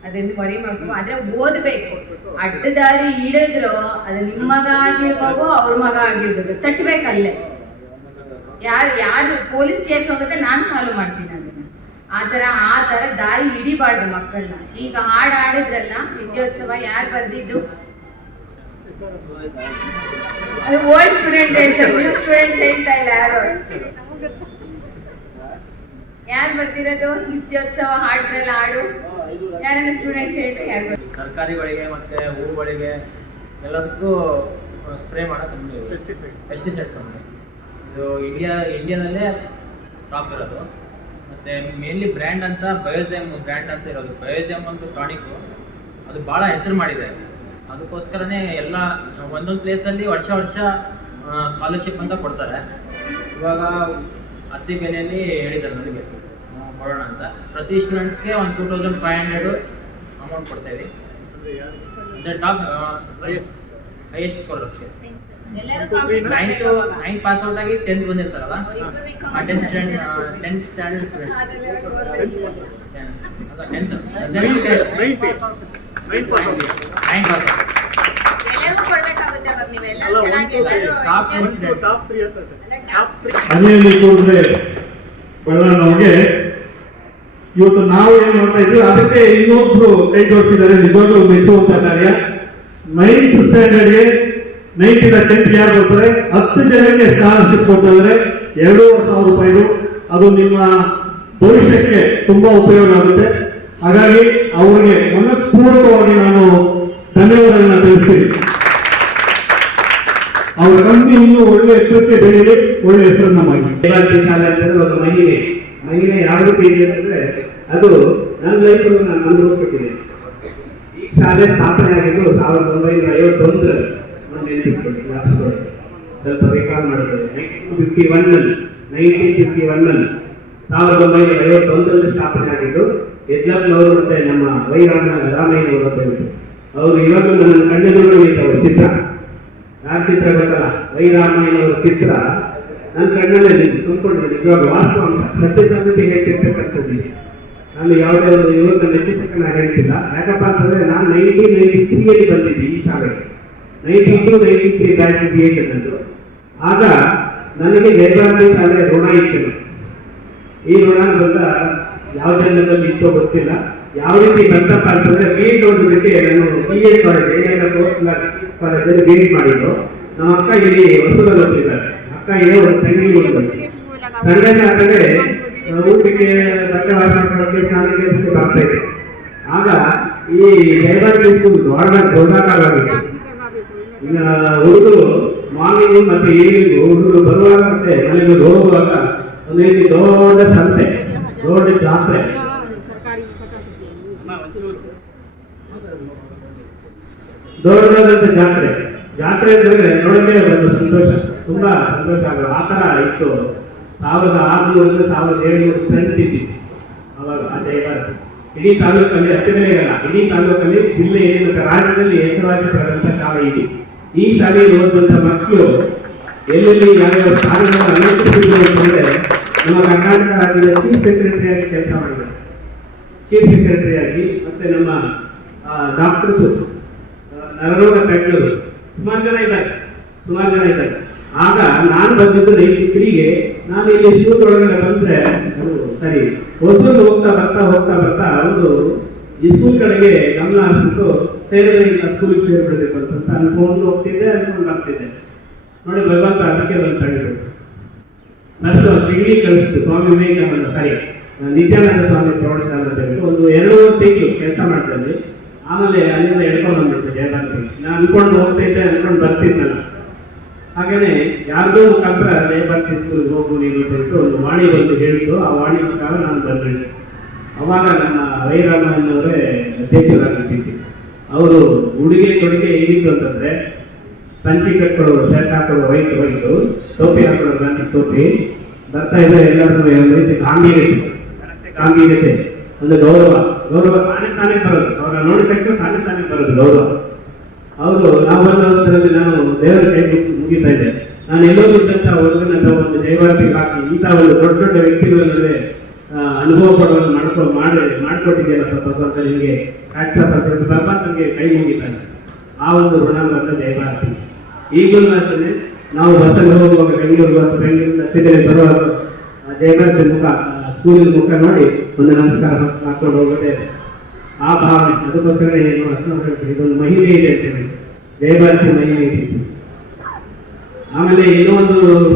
ಅದನ್ನು ವರಿ ಮಾಡ್ಕೊ ಆದ್ರೆ ಓದ್ಬೇಕು. ಅಡ್ಡದಾರಿ ಹಿಡಿದ್ರು ಅದು ನಿಮ್ಮ ಮಗ ಆಗಿರ್ಬೋದು ಅವ್ರ ಮಗ ಆಗಿರ್ಬೋದು. ತಟ್ಟಬೇಕಲ್ಲೇ ಯಾರು ಯಾರು ಪೊಲೀಸ್ ಕೇಸ್ ಹೋಗುತ್ತೆ ನಾನು ಸಾಲ್ವ್ ಮಾಡ್ತೀನಿ ಅದನ್ನ. ಆ ತರ ಆ ಥರ ದಾರಿ ಹಿಡಿಬಾರ್ದು ಮಕ್ಕಳನ್ನ. ಈಗ ಹಾಡು ಆಡಿದ್ರಲ್ಲ ವಿದ್ಯೋತ್ಸವ ಯಾರು ಬರ್ದಿದ್ದು? ಅದು ಓಲ್ಡ್ ಸ್ಟೂಡೆಂಟ್ ಹೇಳ್ತಾರೆ. ನ್ಯೂ ಸ್ಟೂಡೆಂಟ್ಸ್ ಹೇಳ್ತಾ ಇಲ್ಲ ಯಾರು? ಯಾರು ಬರ್ತಿರೋದು? ನಿತ್ಯೋತ್ಸವ ಹಾಡುಗಳೆಲ್ಲ ಹಾಡು. ಯಾರೆಲ್ಲ ಸ್ಟೂಡೆಂಟ್ಸ್ ಹೇಳಿ ಯಾರು? ತರಕಾರಿಗಳಿಗೆ ಮತ್ತೆ ಹೂಗಳಿಗೆ ಎಲ್ಲದಕ್ಕೂ ಸ್ಪ್ರೇ ಮಾಡೋದು ಕಂಪ್ನಿ ಪೆಸ್ಟಿಸೈಡ್ಸ್ ಕಂಪ್ನಿ ಇದು ಇಂಡಿಯಾ ಇಂಡಿಯಾದಲ್ಲೇ ಟಾಪ್ ಇರೋದು. ಮತ್ತು ಮೇನ್ಲಿ ಬ್ರ್ಯಾಂಡ್ ಅಂತ ಬಯೋಜೆಮ್ ಬ್ರ್ಯಾಂಡ್ ಅಂತ ಇರೋದು. ಬಯೋಜೆಮ್ ಒಂದು ಟಾನಿಕ್ಕು ಅದು ಭಾಳ ಹೆಸರು ಮಾಡಿದೆ. ಅದಕ್ಕೋಸ್ಕರನೇ ಎಲ್ಲ ಒಂದೊಂದು ಪ್ಲೇಸಲ್ಲಿ ವರ್ಷ ವರ್ಷ ಸ್ಕಾಲರ್ಶಿಪ್ ಅಂತ ಕೊಡ್ತಾರೆ. ಇವಾಗ ಹತ್ತಿ ಬೆಲೆಯಲ್ಲಿ ಹೇಳಿದ್ದಾರೆ ನನಗೆ. ಕೊಡೋಣ ಅಂತ. ಪ್ರತಿ ಸ್ಟೂಡೆಂಟ್ಸ್ಗೆ ಒಂದು two thousand five hundred amount ಕೊಡ್ತೇವೆ ಅಂದರೆ ಟಾಪ್ ಹೈಯೆಸ್ಟ್ ಕೊಡೋಕ್ಕೆ ನೈನ್ತ್ ನೈನ್ತ್ ಪಾಸ್ ಔಟ್ ಆಗಿ ಟೆಂತ್ ಬಂದಿರ್ತಾರಲ್ಲ? ಆ tenth standard tenth tenth nine pass ನೀವೆಲ್ಲರೂ ಇವತ್ತು ನಾವು ಏನ್ ನೋಡ್ತಾ ಇದ್ವಿ ಅದಕ್ಕೆ ಇನ್ನೊಬ್ರು ಕೈ ಜೋಡಿಸಿದ್ದಾರೆ, ನಿಜವಾಗ್ಲೂ ಮೆಚ್ಚುವಂತ ಕಾರ್ಯ. ನೈನ್ತ್ ಸ್ಟ್ಯಾಂಡರ್ಡ್ಗೆ ನೈನ್ತ್ ಇಂದ ಟೆಂತ್ ಯಾರು ಬರ್ತಾರೆ? ಹತ್ತು ಜನಕ್ಕೆ ಸ್ಕಾಲರ್ಶಿಪ್ ಕೊಡ್ತಾ ಇದ್ರೆ ಎರಡೂವರೆ ಸಾವಿರ ರೂಪಾಯಿದು ಅದು ನಿಮ್ಮ ಭವಿಷ್ಯಕ್ಕೆ ತುಂಬಾ ಉಪಯೋಗ ಆಗುತ್ತೆ. ಹಾಗಾಗಿ ಅವರಿಗೆ ಮನಸ್ಪೂರ್ವಕವಾಗಿ ನಾನು ಧನ್ಯವಾದಗಳನ್ನ ತಿಳಿಸಿ ಅವರ ಕಂಪನಿ ಇನ್ನೂ ಒಳ್ಳೆ ಎತ್ತರಕ್ಕೆ ಬೆಳೀಲಿ ಒಳ್ಳೆ ಹೆಸರನ್ನ ಮಾಡಿ. ಶಾಲೆ ಅಂತಂದ್ರೆ ಒಂದು ಮಹಿಳೆ ಮಹಿಳೆ ಯಾರು ರೀತಿ ಅಂದ್ರೆ ಅದು ನನ್ನ ಲೈಫ್ ನಾನು ಅನುಭವಿಸ್ಬಿಟ್ಟಿದೆ ಶಾಲೆ ಸ್ಥಾಪನೆ ಆಗಿದ್ದು ಸಾವಿರದ ಒಂಬೈನೂರ ಐವತ್ತೊಂದರಲ್ಲಿ ನೆನಪಿಟ್ಕೊಳ್ಳಿ ಜ್ಞಾಪಿಸ್ಕೊಳ್ಳಿ. ಸ್ವಲ್ಪ ರೆಕಾರ್ಡ್ ಮಾಡಿದ್ದೇನೆ ನೈನ್ಟೀನ್ ಫಿಫ್ಟಿ ಒನ್ ಅಲ್ಲಿ ನೈನ್ಟೀನ್ ಫಿಫ್ಟಿ ಒನ್ನಲ್ಲಿ ಸಾವಿರದ ಒಂಬೈನೂರ ಐವತ್ತೊಂದರಲ್ಲಿ ಸ್ಥಾಪನೆ ಆಗಿದ್ದು ಯಜ್ಞಪ್ಪನವರು ಮತ್ತೆ ನಮ್ಮ ವೈರಾಣ ರಾಮಯ್ಯ ಅಂತ ಹೇಳ್ಬಿಟ್ಟು ಅವರು ಇವಾಗಲೂ ನನ್ನ ಕಣ್ಣೆದುರು ನಿಂತವರು ಚಿತ್ರ. ಯಾರ ಚಿತ್ರ ಗೊತ್ತಲ್ಲ? ವೈರಾಮಯ್ಯನವರ ಚಿತ್ರ. ನನ್ನ ಕಣ್ಣಲ್ಲೇ ಇವಾಗ ನಿಜವಾಗ ಸಸ್ಯ ಸಂಸ್ಕೃತಿ ಹೇಳ್ತಿರ್ತಕ್ಕಂಥದ್ದು ಇದೆ. ನಾನು ಯಾವುದೇ ಒಂದು ಯುವಕ ನಾನು ಹೇಳ್ತಿಲ್ಲ ಯಾಕಪ್ಪ ಅಂತಂದ್ರೆ ನಾನು ನೈನ್ಟೀನ್ ನೈನ್ಟಿ ತ್ರೀಯಲ್ಲಿ ಬಂದಿದ್ದೆ ಈ ಶಾಲೆಗೆ. Ninety two ninety three batch B Ed ನನ್ನದು ಆಗ ನನಗೆ ಜಯಭಾರತಿ ಶಾಲೆ ಋಣ ಇತ್ತು. ಈ ಋಣ ಬಂದ ಯಾವ ಜನ್ಮದಲ್ಲಿ ಇತ್ತೋ ಗೊತ್ತಿಲ್ಲ. ಯಾವ ರೀತಿ ಬಂತಪ್ಪ ಅಂತಂದ್ರೆ ಬಿ ಎಡ್ ಓದೋದಕ್ಕೆ ನಾನು ಬಿ ಎಸ್ ಕಾಲೇಜ್ ಏನೆಲ್ಲ ಕಾಲೇಜಲ್ಲಿ ಬಿ ಎಡ್ ಮಾಡಿದ್ದು. ನಮ್ಮ ಅಕ್ಕ ಇಲ್ಲಿ ಹೊಸದಲ್ಲಿ ಓದಿದ್ದಾರೆ ಅಕ್ಕ ಇದೆ ಒಂದು ತಂಗಿ ಓದಿದ್ದಾರೆ ಸಂಡೇ ಸಾಟರ್ಡೆ ಊಟಕ್ಕೆ ಬಟ್ಟೆ ಶಾಲೆಗೆ ಬರ್ತಾ ಇದೆ. ಆಗ ಈ ಜಯಭಾರತಿ ಸ್ಕೂಲ್ ದೊಡ್ಡ ದೊಡ್ಡಕ್ಕಾಗಿತ್ತು ಈಗ ಹುಡುಗರು ಮಾರ್ನಿಂಗ್ ಮತ್ತೆ ಈವ್ನಿಂಗ್ ಹುಡುಗರು ಬರುವಾಗ ಮತ್ತೆ ಮನೆಗೆ ಹೋಗುವಾಗ ಒಂದು ರೀತಿ ದೊಡ್ಡ ಸಂತೆ, ದೊಡ್ಡ ಜಾತ್ರೆ. ದೊಡ್ಡದಾದಂತ ಜಾತ್ರೆ. ಜಾತ್ರೆ ಅಂದ್ರೆ ನೋಡಕ್ಕೆ ಒಂದು ಸಂತೋಷ, ತುಂಬಾ ಸಂತೋಷ ಆಗಲ್ಲ ಆ ತರ ಇತ್ತು. ಸಾವಿರದ ಆರುನೂರಿಂದ ಸಾವಿರದ ಏಳುನೂರು ಸ್ಟ್ರೆಂತ್ ಇದ್ದಿತ್ತು. ಅವಾಗ ಆ ಜಯಭಾರತಿ ಇಡೀ ತಾಲೂಕಲ್ಲಿ ಹತ್ತಿರನೇ ಇರಲ್ಲ, ಇಡೀ ತಾಲೂಕಲ್ಲಿ ಜಿಲ್ಲೆಯಲ್ಲಿ ಮತ್ತು ರಾಜ್ಯದಲ್ಲಿ ಹೆಸರಾಗಿರ್ತಕ್ಕಂಥ ಶಾಲೆ ಇದೆ. ಈ ಶಾಲೆಯಲ್ಲಿ ಓದುವಂಥ ಮಕ್ಕಳು ಎಲ್ಲೆಲ್ಲಿ ಯಾವ್ಯಾವ ಸ್ಥಾನಗಳನ್ನು ಅಲಂಕರಿಸಿದ್ರು ಅಂತಂದ್ರೆ ನಮ್ಮ ಕರ್ನಾಟಕ ರಾಜ್ಯದ ಚೀಫ್ ಸೆಕ್ರೆಟರಿಯಾಗಿ ಕೆಲಸ ಮಾಡಿದ್ದಾರೆ. ಚೀಫ್ ಸೆಕ್ರೆಟರಿಯಾಗಿ ಮತ್ತೆ ನಮ್ಮ ಡಾಕ್ಟರ್ಸ್ ನರರೋಗ ತಜ್ಞರು, ಸುಮಾರು ಜನ ಇದ್ದಾರೆ, ಸುಮಾರು ಜನ ಇದ್ದಾರೆ. ಆಗ ನಾನು ಬಂದಿದ್ದು ನೈಂಟಿ ನಾನು ಇಲ್ಲಿ ಒಳಗಡೆ ಬಂದ್ರೆ ಸರಿ. ಹೊಸದು ಹೋಗ್ತಾ ಬರ್ತಾ ಹೋಗ್ತಾ ಬರ್ತಾ ಅವರು ಈ ಸ್ಕೂಲ್ ಕಡೆಗೆ ಗಮನ ಹರಿಸಿತು ಸೇರಿದ್ರೆ ಇಲ್ಲ ಸ್ಕೂಲಿಗೆ ಸೇರ್ಬಿಡ್ಬೇಕು ಅಂತ ಫೋನ್ ಹೋಗ್ತಿದ್ದೆ ಅನ್ಕೊಂಡು ಬರ್ತಿದ್ದೆ ನೋಡಿ ಭಗವಂತ ಅದಕ್ಕೆ ಒಂದು ತಡೆದು ಪ್ಲಸ್ ಡಿಗ್ರಿ ಕಳಿಸ್ತು ಸ್ವಾಮಿ ವಿವೇಕಾನಂದ, ಸರಿ. ನಿತ್ಯಾನಂದ ಸ್ವಾಮಿ ಪ್ರೌಢಶಾಲೆ ಒಂದು ಎರಡು ತಿಂಗಳು ಕೆಲಸ ಮಾಡ್ತಾ ಇದ್ವಿ. ಆಮೇಲೆ ಅಲ್ಲಿಂದ ಎಡ್ಕೊಂಡು ಬಂದ್ಬಿಟ್ಟು ಜಯಭಾರತಿ ನಾನು ಅನ್ಕೊಂಡು ಹೋಗ್ತಿದ್ದೆ ಅನ್ಕೊಂಡು ಬರ್ತಿದ್ನಲ್ಲ. ಹಾಗೇನೆ ಯಾರ್ದೋ ಮುಖಾಂತರ ಲೇಬರ್ ಸ್ಕೂಲ್ ಹೋಗು ನೀನು ಅಂತ ಒಂದು ವಾಣಿ ಬಂದು ಹೇಳಿದ್ದು. ಆ ವಾಣಿ ಮುಖಾಂತರ ನಾನು ಬಂದಿದ್ದೆ ಅವಾಗ ನಮ್ಮ ಎನ್ನುವರೇ ಅಧ್ಯಕ್ಷರಾಗಿದ್ದು ಅವರು ಉಡುಗೆ ಕೊಡುಗೆ ಏನಿತ್ತು ಅಂತಂದ್ರೆ ಪಂಚಿ ಕಟ್ಕೊಳ್ಳೋರು ಶರ್ಟ್ ಹಾಕೊಳ್ಳೋ ವೈಟ್ ವೈಟು ಟೋಪಿ ಹಾಕೊಳ್ಳೋ ಗಾಂಧಿ ಟೋಪಿ. ಬರ್ತಾ ಇದ್ರೆ ಎಲ್ಲರೂ ಒಂದು ರೀತಿ ಗಾಂಭೀರ್ಯತೆ ಗಾಂಭೀರ್ಯತೆ, ಒಂದು ಗೌರವ ಗೌರವ ತಾನೇ ತಾನೇ ಬರೋದು. ಅವರ ನೋಡಿದ ತಕ್ಷಣ ತಾನೇ ತಾನೇ ಬರೋದು ಗೌರವ. ಅವರು ಅವಸರದಲ್ಲಿ ನಾನು ದೇವರ ಕೈ ಮುಗಿ- ಮುಗಿತಾ ಇದ್ದೆ. ನಾನು ಎಲ್ಲೋ ಇದ್ದಂತ ಹುಡುಗನ ಒಂದು ಜೈವಾರ್ತಿಗೆ ಹಾಕಿ, ಇಂಥ ಒಂದು ದೊಡ್ಡ ದೊಡ್ಡ ವ್ಯಕ್ತಿಗಳ ನಡುವೆ ಅನುಭವ ಪಡುವನ್ನು ಮಾಡ್ಕೊ ಮಾಡಿ ಮಾಡಿಕೊಟ್ಟಿದೆಯಲ್ಲ ಸ್ವಲ್ಪ ಅಂತ ನಿಮಗೆ ಹೇಳಿ ಪ್ರಪಂಚಕ್ಕೆ ಕೈ ಮುಗಿತಾನೆ ಆ ಒಂದು ಋಣಾಂಗ ದೈವಾರ್ಥಿ ಈಗಲೂ ಅಷ್ಟೇ, ನಾವು ಬಸ್ಸಲ್ಲಿ ಹೋಗುವಾಗ ಬೆಂಗಳೂರು ಅಥವಾ ಬೆಂಗಳೂರಿಂದ ಹತ್ತಿರದಲ್ಲಿ ಬರುವಾಗ, ಆ ಜಯಭಾರತಿ ಮುಖ ಸ್ಕೂಲಿನ ಮುಖ ನೋಡಿ ಒಂದು ನಮಸ್ಕಾರ ಹಾಕೊಂಡು ಹೋಗೋದೇ ಆ ಭಾವನೆ, ಅದಕ್ಕೋಸ್ಕರ ಏನು ಮಾಡ್ಕೊಳ್ತೀವಿ ಇದೊಂದು ಮಹಿಮೆ ಇದೆ ಅಂತ ಹೇಳಿ. ಮಹಿಮೆ ಇದೆ ಆಮೇಲೆ ಇನ್ನೊಂದು ಒಂದು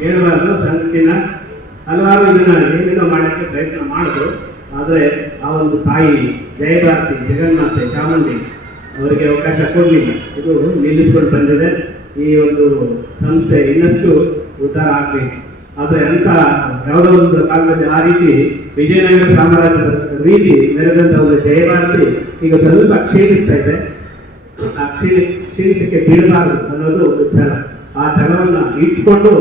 ಹೇಳಬಾರ್ದು ಸಂಗತಿನ ಹಲವಾರು ಇದನ್ನ ಏನೇನೋ ಮಾಡಕ್ಕೆ ಪ್ರಯತ್ನ ಮಾಡಿದ್ರು. ಆದರೆ ಆ ಒಂದು ತಾಯಿ, ಜಯಭಾರತಿ, ಜಗನ್ನಾಥ, ಚಾಮುಂಡಿ ಅವರಿಗೆ ಅವಕಾಶ ಕೊಡಲಿಲ್ಲ. ಇದು ನಿಲ್ಲಿಸ್ಕೊಂಡು ಬಂದಿದೆ. ಈ ಒಂದು ಸಂಸ್ಥೆ ಇನ್ನಷ್ಟು ಉದ್ಧಾರ ಆಗಬೇಕು. ಆದರೆ ಅಂತ ಯಾವುದೋ ಒಂದು ಕಾಲದಲ್ಲಿ ಆ ರೀತಿ ವಿಜಯನಗರ ಸಾಮ್ರಾಜ್ಯದ ರೀತಿ ಮೆರೆದಂತ ಒಂದು ಜಯಭಾರತಿ ಈಗ ಸ್ವಲ್ಪ ಕ್ಷೀಣಿಸ್ತಾ ಇದೆ. ಆ ಕ್ಷೀಣಿ ಕ್ಷೀಣಿಸಕ್ಕೆ ಬೀಳಬಾರದು ಅನ್ನೋದು ಒಂದು ಛಲ. ಆ ಛಲವನ್ನು ಇಟ್ಕೊಂಡು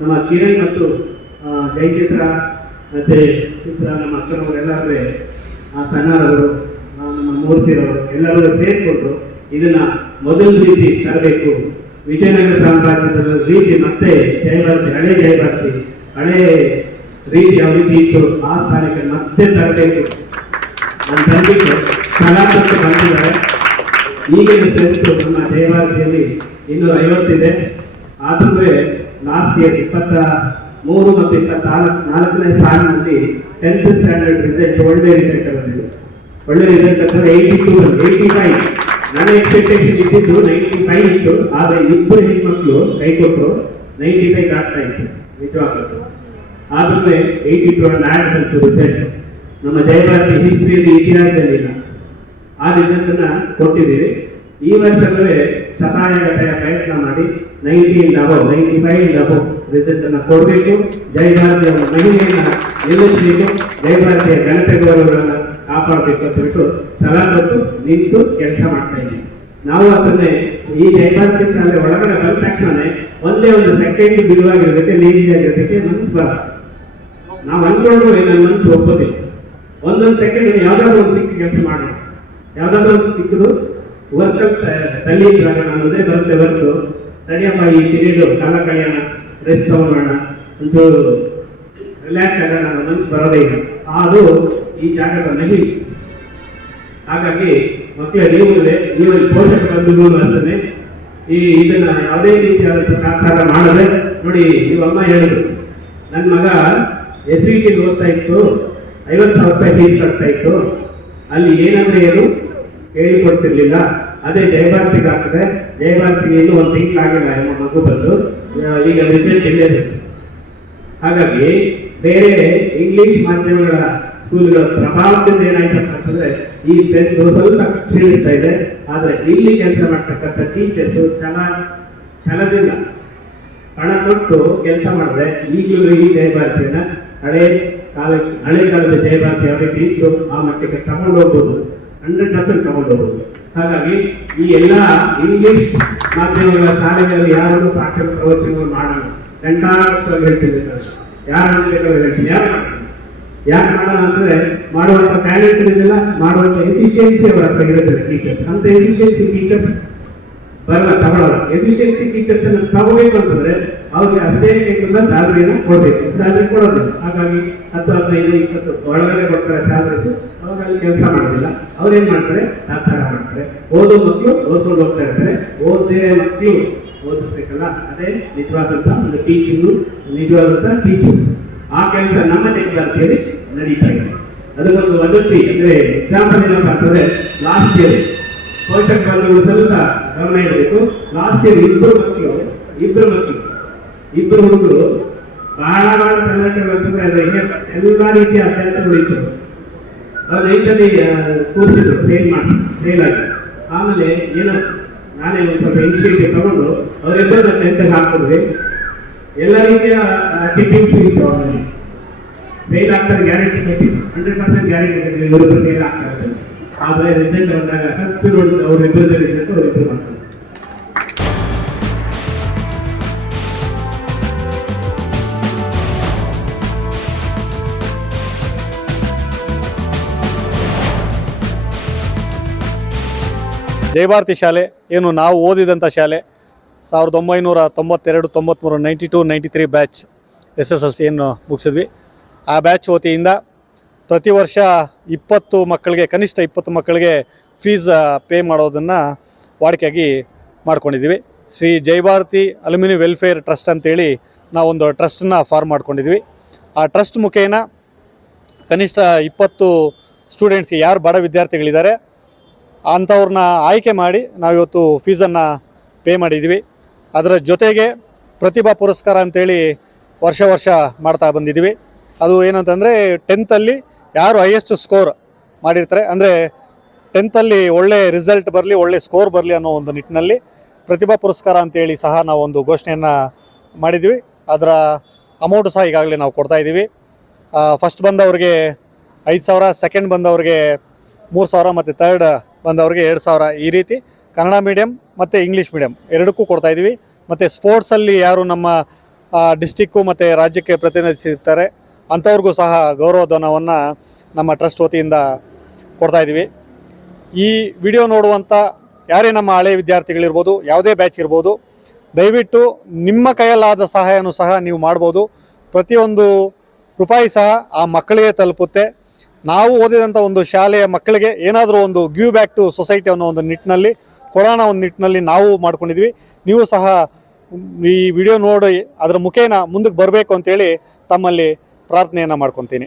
ನಮ್ಮ ಕಿರಣ್ ಮತ್ತು ಜಯಚಿತ್ರ, ಮತ್ತೆ ಚಿತ್ರ, ನಮ್ಮ ಅಕ್ಕನವರೆಲ್ಲರೂ ಆ ಸಣ್ಣವರು ನಮ್ಮ ಮೂರ್ತಿರವರು ಎಲ್ಲರೂ ಸೇರಿಕೊಂಡು ಇದನ್ನ ಮೊದಲ ರೀತಿ ತರಬೇಕು. ವಿಜಯನಗರ ಸಾಮ್ರಾಜ್ಯದ ರೀತಿ ಮತ್ತೆ ಜಯಭಾರತಿ ಹಳೆ ಜಯಭಾರತಿ ಹಳೆ ರೀತಿ ಯಾವ ರೀತಿ ಇತ್ತು. ಆ ಸ್ಥಾನಕ್ಕೆ ಮತ್ತೆ ತರಬೇಕು. ನನ್ನ ತಂದಿಗೆ ಕಲಾತಂತ್ರ ಬಂದಿದ್ದಾರೆ. ಈಗಿನ ಸೇರಿತು ನಮ್ಮ ಜಯಭಾರತಿಯಲ್ಲಿ ಇನ್ನೂರ ಐವತ್ತಿದೆ. ಆದ್ರೆ ಲಾಸ್ಟ್ ಇಯರ್ ಇಪ್ಪತ್ತ ಮೂರು ಮತ್ತು ಇಪ್ಪತ್ತ ನಾಲ್ಕನೇ ಸಾಲಿನಲ್ಲಿ ಟೆಂತ್ ಸ್ಟ್ಯಾಂಡರ್ಡ್ ರಿಸಲ್ಟ್ ಒಳ್ಳೆ ರಿಸಲ್ಟ್ ಬಂದಿದೆ. ಒಳ್ಳೆ ರಿಸಲ್ಟ್ ಅಂದರೆ ಏಯ್ಟಿ ಟೂ ಏಯ್ಟಿ ಫೈವ್ ನನ್ನ ಎಕ್ಸ್ಪೆಕ್ಟೇಷನ್ ಇದ್ದಿದ್ದು ನೈಂಟಿ ಫೈವ್ ಇತ್ತು, ಆದರೆ ಇಬ್ಬರು ಹೆಣ್ಮಕ್ಳು ಕೈ ಕೊಟ್ಟರು ನೈಂಟಿ ಫೈವ್ ಆಗ್ತಾ ಇತ್ತು, ನಿಜವಾಗ್ಲೂ. ಆದ್ರೆ ಏಯ್ಟಿ ಟು ಅಂಡ್ ಆಡ್ ಬಂತು ರಿಸಲ್ಟ್ ನಮ್ಮ ಜಯಭಾರತಿ ಹಿಸ್ಟ್ರಿಯಲ್ಲಿ ಇತಿಹಾಸದಲ್ಲಿ ಇಲ್ಲ ಆ ರಿಸಲ್ಟ್ ಅನ್ನ ಕೊಟ್ಟಿದ್ದೀವಿ. ಈ ವರ್ಷವೇ ಶತಾಯಗತೆಯ ಪ್ರಯತ್ನ ಮಾಡಿ ನೈಂಟಿ ಇಂದ ಅಬವ್ ನೈಂಟಿ ಫೈವ್ ಇಂದ ಅಬೋ ಅನ್ನ ಕೊಡಬೇಕು. ಜಯಭಾರತಿಯ ಮಹಿಳೆಯನ್ನು ನಿಲ್ಲಿಸಬೇಕು. ಜಯಭಾರತಿಯ ಘನತೆ ಗೌರವಗಳನ್ನ ಕಾಪಾಡಬೇಕು ಅಂತ ಬಿಟ್ಟು ಛಲ ಕೊಟ್ಟು ನಿಂತು ಕೆಲಸ ಮಾಡ್ತಾ ಇದ್ದೀವಿ ನಾವು ಅಷ್ಟೇ ಈ ಜೈಪಾಂತಿಕ ಶಾಲೆ ಒಳಗಡೆ ಬಂದ ತಕ್ಷಣ ಒಂದೇ ಒಂದು ಸೆಕೆಂಡ್ ಬಿಡುವಾಗಿರೋದಕ್ಕೆ ಲೇಜಿ ಆಗಿರೋದಕ್ಕೆ ಮನಸ್ಸು ಬರ ನಾವು ಅನ್ಕೊಂಡ್ರು ನನ್ನ ಮನಸ್ಸು ಒಪ್ಪೋದಿಲ್ಲ. ಒಂದೊಂದು ಸೆಕೆಂಡ್ ಯಾವ್ದಾದ್ರು ಒಂದು ಸಿಕ್ಕ ಕೆಲಸ ಮಾಡಿ ಯಾವ್ದಾದ್ರು ಒಂದು ಸಿಕ್ಕಿದ್ರು ವರ್ಕ್ ತಲ್ಲಿ ಇದ್ದಾಗ ಒಂದೇ ಬರುತ್ತೆ ಬರ್ತು ತಡಿಯಪ್ಪ, ಈ ಪೀರಿಯಡ್ ಕಾಲ ಕಳೆಯೋಣ ರೆಸ್ಟ್ ತಗೊಳ್ಳೋಣ ಒಂಚೂರು ರಿಲ್ಯಾಕ್ಸ್ ಆಗೋಣ ಮನ್ಸು ಮನಸ್ಸು ಬರೋದೇ ಇಲ್ಲ. ಅದು ಈ ಜಾಗದ ನಗಿ. ಹಾಗಾಗಿ ಮಕ್ಕಳ ನೀವು ನೀವು ಪೋಷಕ ಬಂಧುಗಳು ಅಷ್ಟೇ ಈ ಇದನ್ನ ಯಾವುದೇ ರೀತಿಯಾದ ತಾತ್ಸಾರ ಮಾಡಿದ್ರೆ ನೋಡಿ ನೀವು ಅಮ್ಮ ಹೇಳಿದ್ರು. ನನ್ನ ಮಗ ಎಸ್ ವಿ ಟಿ ಓದ್ತಾ ಇತ್ತು, ಐವತ್ತು ಸಾವಿರ ರೂಪಾಯಿ ಫೀಸ್ ಕಟ್ತಾ ಇತ್ತು. ಅಲ್ಲಿ ಏನಂದ್ರೆ ಏನು ಹೇಳಿಕೊಡ್ತಿರ್ಲಿಲ್ಲ ಅದೇ ಜಯಭಾರತಿಗೆ ಆಗ್ತದೆ. ಜಯಭಾರತಿಗೆ ಇನ್ನೂ ಒಂದು ತಿಂಗಳಾಗಿಲ್ಲ ಮಗು ಬಂದು ಈಗ ರಿಸಲ್ಟ್ ಇಲ್ಲೇ ಹಾಗಾಗಿ ಬೇರೆ ಇಂಗ್ಲಿಷ್ ಮಾಧ್ಯಮಗಳ ಸ್ಕೂಲ್ಗಳ ಪ್ರಭಾವದಿಂದ ಏನಾಯ್ತಪ್ಪ ಅಂತಂದ್ರೆ, ಈ ಸ್ಟ್ರೆಂತ್ ಸ್ವಲ್ಪ ಕ್ಷೀಣಿಸ್ತಾ ಇದೆ. ಆದ್ರೆ ಇಲ್ಲಿ ಕೆಲಸ ಮಾಡ್ತಕ್ಕಂಥ ಟೀಚರ್ಸ್ ಛಲ, ಛಲದಿಂದ ಹಣ ಕೊಟ್ಟು ಕೆಲಸ ಮಾಡಿದ್ರೆ ಈಗಲೂ ಈ ಜಯಭಾರತಿಯನ್ನ ಹಳೆ ಕಾಲ, ಹಳೆ ಕಾಲದ ಜಯಭಾರತಿ ಯಾವ ರೀತಿ ಇತ್ತು ಆ ಮಟ್ಟಕ್ಕೆ ತಗೊಂಡು ಹೋಗ್ಬೋದು. ಹಂಡ್ರೆಡ್ ಪರ್ಸೆಂಟ್ ತಗೊಂಡು ಹೋಗ್ಬೋದು. ಹಾಗಾಗಿ ಈ ಎಲ್ಲ ಇಂಗ್ಲಿಷ್ ಮಾಧ್ಯಮಗಳ ಶಾಲೆಗಳಲ್ಲಿ ಯಾರು ಪಾಠ ಪ್ರವಚನಗಳು ಮಾಡೋಣ ಗಂಟಾ ಹೇಳ್ತಿರ್ತಾರೆ ಯಾರು ಬೇಕಾದ್ರೂ ಹೇಳ್ತೀನಿ ಯಾರು ಮಾಡೋಣ ಅಂದ್ರೆ ಮಾಡುವಂತ ಟ್ಯಾಲೆಂಟ್ ಇದೆಲ್ಲ ಮಾಡುವಂತ ಎಫಿಷಿಯನ್ಸಿ ಅವರ ಹತ್ರ ಇರುತ್ತದೆ ಟೀಚರ್ಸ್ ಅಂತ ಎಫಿಷಿಯನ್ಸಿ ಟೀಚರ್ಸ್ ಬರಲ್ಲ ತಗೊಳ್ಳಲ್ಲ ಎಫಿಷಿಯನ್ಸಿ ಟೀಚರ್ಸ್ ಅನ್ನು ತಗೋಬೇಕು ಅಂತಂದ್ರೆ ಅವ್ರಿಗೆ ಅಷ್ಟೇ ಬೇಕಂತ ಸ್ಯಾಲರಿನ ಕೊಡ್ಬೇಕು. ಸ್ಯಾಲರಿ ಕೊಡೋದಿಲ್ಲ. ಹಾಗಾಗಿ ಹತ್ತು ಹದಿನೈದು ಇಪ್ಪತ್ತು ಒಳಗಡೆ ಕೊಡ್ತಾರೆ ಸ್ಯಾಲರೀಸ್ ಅವಾಗ ಅಲ್ಲಿ ಕೆಲಸ ಮಾಡೋದಿಲ್ಲ. ಅವ್ರು ಏನ್ ಮಾಡ್ತಾರೆ? ತಾತ್ಸಾರ ಮಾಡ್ತಾರೆ. ಓದೋ ಮಕ್ಕಳು ಓದ್ಕೊಂಡು ಹೋಗ್ತಾ ಇರ್ತಾರೆ. ಓದೇ ಮಕ್ಕಳು ಓದಿಸ್ಬೇಕಲ್ಲ? ಅದೇ ನಿಜವಾದಂತಹ ಒಂದು ಟೀಚಿಂಗು ನಿಜವಾದಂತಹ ಟೀಚಿಂಗ್ ಆ ಕೆಲಸ ನಮ್ಮ ವಿದ್ಯಾರ್ಥಿಯಲ್ಲಿ ನಡೀತಾ ಇದೆ. ಅದಕ್ಕೊಂದು ವದಂತಿ ಅಂದ್ರೆ ಎಕ್ಸಾಂಪಲ್ ಏನಪ್ಪ ಅಂತಂದ್ರೆ ಲಾಸ್ಟ್ ಇಯರ್ ಪೋಷಕ ಬಂಧುಗಳು ಸ್ವಲ್ಪ ಗಮನ ಇಡಬೇಕು. ಲಾಸ್ಟ್ ಇಯರ್ ಇಬ್ಬರು ಮಕ್ಕಳು ಇಬ್ಬರು ಮಕ್ಕಳು ಇಬ್ಬರು ಹುಡುಗರು ಬಹಳ ಬಹಳ ಕರ್ನಾಟಕ ಎಲ್ಲ ರೀತಿಯ ಕೆಲಸಗಳು ಇತ್ತು. ಅವ್ರು ರೈತಲ್ಲಿ ಕೂರಿಸಿದ್ರು ಫೇಲ್ ಮಾಡಿಸಿ ಫೇಲ್ ಆಗಿ. ಆಮೇಲೆ ಏನೋ ನಾನೇ ಒಂದು ಸ್ವಲ್ಪ ಇನಿಷಿಯೇಟಿವ್ ತಗೊಂಡು ಅವರಿಬ್ಬರನ್ನ ಟೆಂತ್ಗೆ ಹಾಕಿದ್ವಿ. ಎಲ್ಲ ರೀತಿಯ ಟಿಪ್ಪಿಂಗ್ಸ್ ಇತ್ತು ಅವರಲ್ಲಿ. ಫೇಲ್ ಆಗ್ತಾರೆ ಗ್ಯಾರಂಟಿ ಕೊಟ್ಟಿದ್ದು ಹಂಡ್ರೆಡ್ ಪರ್ಸೆಂಟ್ ಗ್ಯಾರಂಟಿ ಕೊಟ್ಟಿದ್ದು ಇವರು ಫೇಲ್ ಆಗ್ತಾರೆ ಆದರೆ ರಿಸಲ್ಟ್ ಬಂದಾಗ ಫಸ್ಟ್ ನೋಡಿ ಅವರಿಬ್ಬರದ್ದು ರಿಸಲ್ಟ್ ಅವರಿಬ್ಬರು ಮಾಡ್ತಾರೆ ಜಯಭಾರತಿ ಶಾಲೆ, ಏನು ನಾವು ಓದಿದಂಥ ಶಾಲೆ, ಸಾವಿರದ ಒಂಬೈನೂರ ತೊಂಬತ್ತೆರಡು ತೊಂಬತ್ತ್ಮೂರು ninety two, ninety three batch S S L C ಏನು ಮುಗಿಸಿದ್ವಿ. ಆ ಬ್ಯಾಚ್ ವತಿಯಿಂದ ಪ್ರತಿ ವರ್ಷ ಇಪ್ಪತ್ತು ಮಕ್ಕಳಿಗೆ, ಕನಿಷ್ಠ ಇಪ್ಪತ್ತು ಮಕ್ಕಳಿಗೆ ಫೀಸ್ ಪೇ ಮಾಡೋದನ್ನು ವಾಡಿಕೆಯಾಗಿ ಮಾಡ್ಕೊಂಡಿದ್ದೀವಿ. Shri Jaibharati alumni welfare trust ಅಂತೇಳಿ ನಾವೊಂದು ಟ್ರಸ್ಟನ್ನು ಫಾರ್ಮ್ ಮಾಡ್ಕೊಂಡಿದ್ವಿ ಆ ಟ್ರಸ್ಟ್ ಮುಖೇನ ಕನಿಷ್ಠ ಇಪ್ಪತ್ತು ಸ್ಟೂಡೆಂಟ್ಸ್ಗೆ ಯಾರು ಬಡ ವಿದ್ಯಾರ್ಥಿಗಳಿದ್ದಾರೆ ಅಂಥವ್ರನ್ನ ಆಯ್ಕೆ ಮಾಡಿ ನಾವಿವತ್ತು ಫೀಸನ್ನು ಪೇ ಮಾಡಿದ್ವಿ ಅದರ ಜೊತೆಗೆ ಪ್ರತಿಭಾ ಪುರಸ್ಕಾರ ಅಂತೇಳಿ ವರ್ಷ ವರ್ಷ ಮಾಡ್ತಾ ಬಂದಿದ್ದೀವಿ. ಅದು ಏನಂತಂದರೆ ಟೆಂತಲ್ಲಿ ಯಾರು ಹೈಯೆಸ್ಟ್ ಸ್ಕೋರ್ ಮಾಡಿರ್ತಾರೆ. ಅಂದರೆ ಟೆಂತಲ್ಲಿ ಒಳ್ಳೆ ರಿಸಲ್ಟ್ ಬರಲಿ, ಒಳ್ಳೆ ಸ್ಕೋರ್ ಬರಲಿ ಅನ್ನೋ ಒಂದು ನಿಟ್ಟಿನಲ್ಲಿ ಪ್ರತಿಭಾ ಪುರಸ್ಕಾರ ಅಂತೇಳಿ ಸಹ ನಾವು ಒಂದು ಘೋಷಣೆಯನ್ನು ಮಾಡಿದ್ವಿ ಅದರ ಅಮೌಂಟ್ ಸಹ ಈಗಾಗಲೇ ನಾವು ಕೊಡ್ತಾ ಇದ್ದೀವಿ. ಫಸ್ಟ್ ಬಂದವ್ರಿಗೆ ಐದು ಸಾವಿರ ಸೆಕೆಂಡ್ ಬಂದವ್ರಿಗೆ ಮೂರು ಸಾವಿರ, ಮತ್ತು ತರ್ಡ್ ಬಂದವ್ರಿಗೆ ಎರಡು ಸಾವಿರ. ಈ ರೀತಿ ಕನ್ನಡ ಮೀಡಿಯಮ್ ಮತ್ತು ಇಂಗ್ಲೀಷ್ ಮೀಡಿಯಂ ಎರಡಕ್ಕೂ ಕೊಡ್ತಾ ಇದ್ದೀವಿ ಮತ್ತು ಸ್ಪೋರ್ಟ್ಸಲ್ಲಿ ಯಾರು ನಮ್ಮ ಡಿಸ್ಟಿಕ್ಕು ಮತ್ತು ರಾಜ್ಯಕ್ಕೆ ಪ್ರತಿನಿಧಿಸಿರ್ತಾರೆ, ಅಂಥವ್ರಿಗೂ ಸಹ ಗೌರವಧನವನ್ನು ನಮ್ಮ ಟ್ರಸ್ಟ್ ವತಿಯಿಂದ ಕೊಡ್ತಾ ಇದ್ದೀವಿ ಈ ವಿಡಿಯೋ ನೋಡುವಂಥ ಯಾರೇ ನಮ್ಮ ಹಳೆ ವಿದ್ಯಾರ್ಥಿಗಳಿರ್ಬೋದು, ಯಾವುದೇ ಬ್ಯಾಚ್ ಇರ್ಬೋದು, ದಯವಿಟ್ಟು ನಿಮ್ಮ ಕೈಯಲ್ಲಾದ ಸಹಾಯನೂ ಸಹ ನೀವು ಮಾಡ್ಬೋದು. ಪ್ರತಿಯೊಂದು ರೂಪಾಯಿ ಸಹ ಆ ಮಕ್ಕಳಿಗೆ ತಲುಪುತ್ತೆ. ನಾವು ಓದಿದಂಥ ಒಂದು ಶಾಲೆಯ ಮಕ್ಕಳಿಗೆ ಏನಾದರೂ ಒಂದು ಗಿವ್ ಬ್ಯಾಕ್ ಟು ಸೊಸೈಟಿ ಅನ್ನೋ ಒಂದು ನಿಟ್ಟಿನಲ್ಲಿ ಕೊಡೋಣ ಒಂದು ನಿಟ್ಟಿನಲ್ಲಿ ನಾವು ಮಾಡ್ಕೊಂಡಿದ್ವಿ. ನೀವು ಸಹ ಈ ವಿಡಿಯೋ ನೋಡಿ ಅದರ ಮುಖೇನ ಮುಂದಕ್ಕೆ ಬರಬೇಕು ಅಂತೇಳಿ ತಮ್ಮಲ್ಲಿ ಪ್ರಾರ್ಥನೆಯನ್ನು ಮಾಡ್ಕೊತೀನಿ.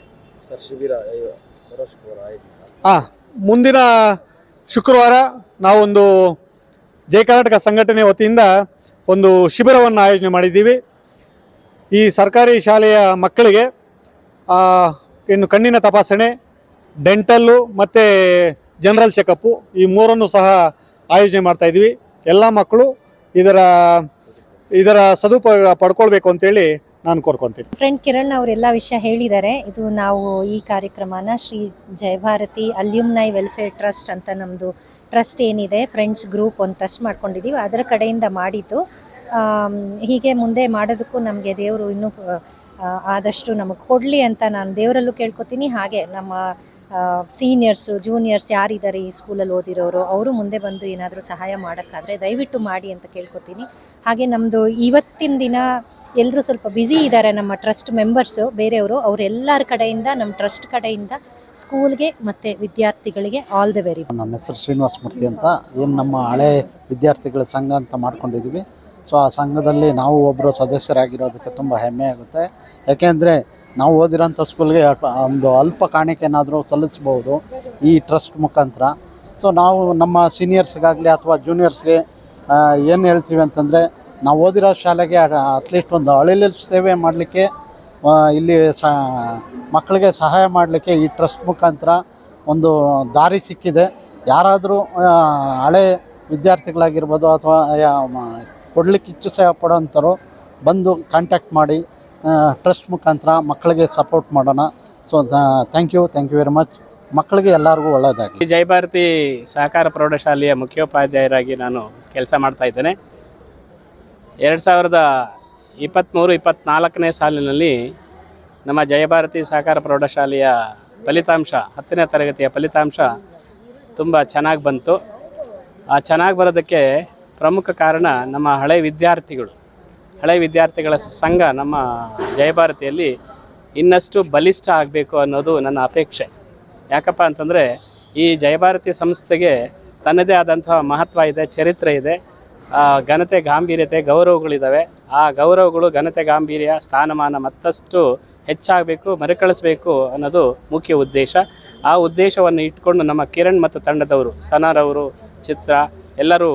ಹಾಂ ಮುಂದಿನ ಶುಕ್ರವಾರ ನಾವೊಂದು ಜಯ ಕರ್ನಾಟಕ ಸಂಘಟನೆ ವತಿಯಿಂದ ಒಂದು ಶಿಬಿರವನ್ನು ಆಯೋಜನೆ ಮಾಡಿದ್ದೀವಿ. ಈ ಸರ್ಕಾರಿ ಶಾಲೆಯ ಮಕ್ಕಳಿಗೆ ಇನ್ನು ಕಣ್ಣಿನ ತಪಾಸಣೆ ಡೆಂಟಲ್ಲು ಮತ್ತು ಜನರಲ್ ಚೆಕಪ್ಪು ಈ ಮೂರನ್ನು ಸಹ ಆಯೋಜನೆ ಮಾಡ್ತಾ ಇದ್ದೀವಿ. ಎಲ್ಲ ಮಕ್ಕಳು ಇದರ ಇದರ ಸದುಪಯೋಗ ಪಡ್ಕೊಳ್ಬೇಕು ಅಂತೇಳಿ ನಾನು ಕೋರ್ಕೊತೀನಿ. ಫ್ರೆಂಡ್ ಕಿರಣ್ ಅವರೆಲ್ಲ ವಿಷಯ ಹೇಳಿದ್ದಾರೆ. ಇದು ನಾವು ಈ ಕಾರ್ಯಕ್ರಮನ Shri Jayabharati alumni welfare trust ಅಂತ ನಮ್ಮದು ಟ್ರಸ್ಟ್ ಏನಿದೆ, ಫ್ರೆಂಡ್ಸ್ ಗ್ರೂಪ್ ಒಂದು ಟ್ರಸ್ಟ್ ಮಾಡ್ಕೊಂಡಿದ್ದೀವಿ. ಅದರ ಕಡೆಯಿಂದ ಮಾಡಿದ್ದು. ಹೀಗೆ ಮುಂದೆ ಮಾಡೋದಕ್ಕೂ ನಮಗೆ ದೇವರು ಇನ್ನೂ ಆದಷ್ಟು ನಮಗೆ ಕೊಡಲಿ ಅಂತ ನಾನು ದೇವರಲ್ಲೂ ಕೇಳ್ಕೊತೀನಿ. ಹಾಗೆ ನಮ್ಮ ಸೀನಿಯರ್ಸು ಜೂನಿಯರ್ಸ್ ಯಾರಿದ್ದಾರೆ ಈ ಸ್ಕೂಲಲ್ಲಿ ಓದಿರೋರು, ಅವರು ಮುಂದೆ ಬಂದು ಏನಾದರೂ ಸಹಾಯ ಮಾಡೋಕ್ಕಾದರೆ ದಯವಿಟ್ಟು ಮಾಡಿ ಅಂತ ಕೇಳ್ಕೊತೀನಿ. ಹಾಗೆ ನಮ್ಮದು ಇವತ್ತಿನ ದಿನ ಎಲ್ಲರೂ ಸ್ವಲ್ಪ ಬ್ಯುಸಿ ಇದ್ದಾರೆ ನಮ್ಮ ಟ್ರಸ್ಟ್ ಮೆಂಬರ್ಸು ಬೇರೆಯವರು, ಅವರೆಲ್ಲರ ಕಡೆಯಿಂದ ನಮ್ಮ ಟ್ರಸ್ಟ್ ಕಡೆಯಿಂದ ಸ್ಕೂಲ್ಗೆ ಮತ್ತು ವಿದ್ಯಾರ್ಥಿಗಳಿಗೆ ಆಲ್ ದ ವೆರಿ ನನ್ನ ಹೆಸರು ಶ್ರೀನಿವಾಸ ಮೂರ್ತಿ ಅಂತ. ಏನು ನಮ್ಮ ಹಳೆ ವಿದ್ಯಾರ್ಥಿಗಳ ಸಂಘ ಅಂತ ಮಾಡ್ಕೊಂಡಿದ್ವಿ. ಸೊ ಆ ಸಂಘದಲ್ಲಿ ನಾವು ಒಬ್ಬರು ಸದಸ್ಯರಾಗಿರೋದಕ್ಕೆ ತುಂಬ ಹೆಮ್ಮೆ ಆಗುತ್ತೆ. ಯಾಕೆಂದರೆ ನಾವು ಓದಿರೋಂಥ ಸ್ಕೂಲ್ಗೆ ಒಂದು ಅಲ್ಪ ಕಾಣಿಕೆನಾದರೂ ಸಲ್ಲಿಸ್ಬೋದು ಈ ಟ್ರಸ್ಟ್ ಮುಖಾಂತರ. ಸೊ ನಾವು ನಮ್ಮ ಸೀನಿಯರ್ಸ್ಗಾಗಲಿ ಅಥವಾ ಜೂನಿಯರ್ಸ್ಗೆ ಏನು ಹೇಳ್ತೀವಿ ಅಂತಂದರೆ, ನಾವು ಓದಿರೋ ಶಾಲೆಗೆ ಅಟ್ಲೀಸ್ಟ್ ಒಂದು ಅಳಿಲು ಸೇವೆ ಮಾಡಲಿಕ್ಕೆ ಇಲ್ಲಿ ಸ ಮಕ್ಕಳಿಗೆ ಸಹಾಯ ಮಾಡಲಿಕ್ಕೆ ಈ ಟ್ರಸ್ಟ್ ಮುಖಾಂತರ ಒಂದು ದಾರಿ ಸಿಕ್ಕಿದೆ. ಯಾರಾದರೂ ಹಳೆ ವಿದ್ಯಾರ್ಥಿಗಳಾಗಿರ್ಬೋದು ಅಥವಾ ಕೊಡಲಿಕ್ಕೆ ಇಚ್ಛೆ ಪಡೋಂಥವ್ರು ಬಂದು ಕಾಂಟ್ಯಾಕ್ಟ್ ಮಾಡಿ ಟ್ರಸ್ಟ್ ಮುಖಾಂತರ ಮಕ್ಕಳಿಗೆ ಸಪೋರ್ಟ್ ಮಾಡೋಣ. So thank you thank you very much ಮಕ್ಕಳಿಗೆ ಎಲ್ಲರಿಗೂ ಒಳ್ಳೆಯದಾಗಲಿ ಜೈ ಭಾರತಿ ಸಹಕಾರ ಪ್ರೌಢಶಾಲೆಯ ಮುಖ್ಯೋಪಾಧ್ಯಾಯರಾಗಿ ನಾನು ಕೆಲಸ ಮಾಡ್ತಾ ಇದ್ದೇನೆ. ಎರಡು ಸಾವಿರದ ಇಪ್ಪತ್ತ್ಮೂರು ಇಪ್ಪತ್ತ್ನಾಲ್ಕನೇ ಸಾಲಿನಲ್ಲಿ ನಮ್ಮ ಜಯಭಾರತಿ ಸಹಕಾರ ಪ್ರೌಢಶಾಲೆಯ ಫಲಿತಾಂಶ, ಹತ್ತನೇ ತರಗತಿಯ ಫಲಿತಾಂಶ ತುಂಬ ಚೆನ್ನಾಗಿ ಬಂತು. ಆ ಚೆನ್ನಾಗಿ ಬರೋದಕ್ಕೆ ಪ್ರಮುಖ ಕಾರಣ ನಮ್ಮ ಹಳೆ ವಿದ್ಯಾರ್ಥಿಗಳು. ಹಳೆ ವಿದ್ಯಾರ್ಥಿಗಳ ಸಂಘ ನಮ್ಮ ಜಯಭಾರತಿಯಲ್ಲಿ ಇನ್ನಷ್ಟು ಬಲಿಷ್ಠ ಆಗಬೇಕು ಅನ್ನೋದು ನನ್ನ ಅಪೇಕ್ಷೆ. ಯಾಕಪ್ಪ ಅಂತಂದರೆ ಈ ಜಯಭಾರತಿ ಸಂಸ್ಥೆಗೆ ತನ್ನದೇ ಆದಂತಹ ಮಹತ್ವ ಇದೆ, ಚರಿತ್ರೆ ಇದೆ ಘನತೆ ಗಾಂಭೀರ್ಯತೆ ಗೌರವಗಳಿದ್ದಾವೆ ಆ ಗೌರವಗಳು, ಘನತೆ ಗಾಂಭೀರ್ಯ, ಸ್ಥಾನಮಾನ ಮತ್ತಷ್ಟು ಹೆಚ್ಚಾಗಬೇಕು, ಮರುಕಳಿಸ್ಬೇಕು ಅನ್ನೋದು ಮುಖ್ಯ ಉದ್ದೇಶ. ಆ ಉದ್ದೇಶವನ್ನು ಇಟ್ಕೊಂಡು ನಮ್ಮ ಕಿರಣ್ ಮತ್ತು ತಂಡದವರು ಸನಾರವರು ಚಿತ್ರ ಎಲ್ಲರೂ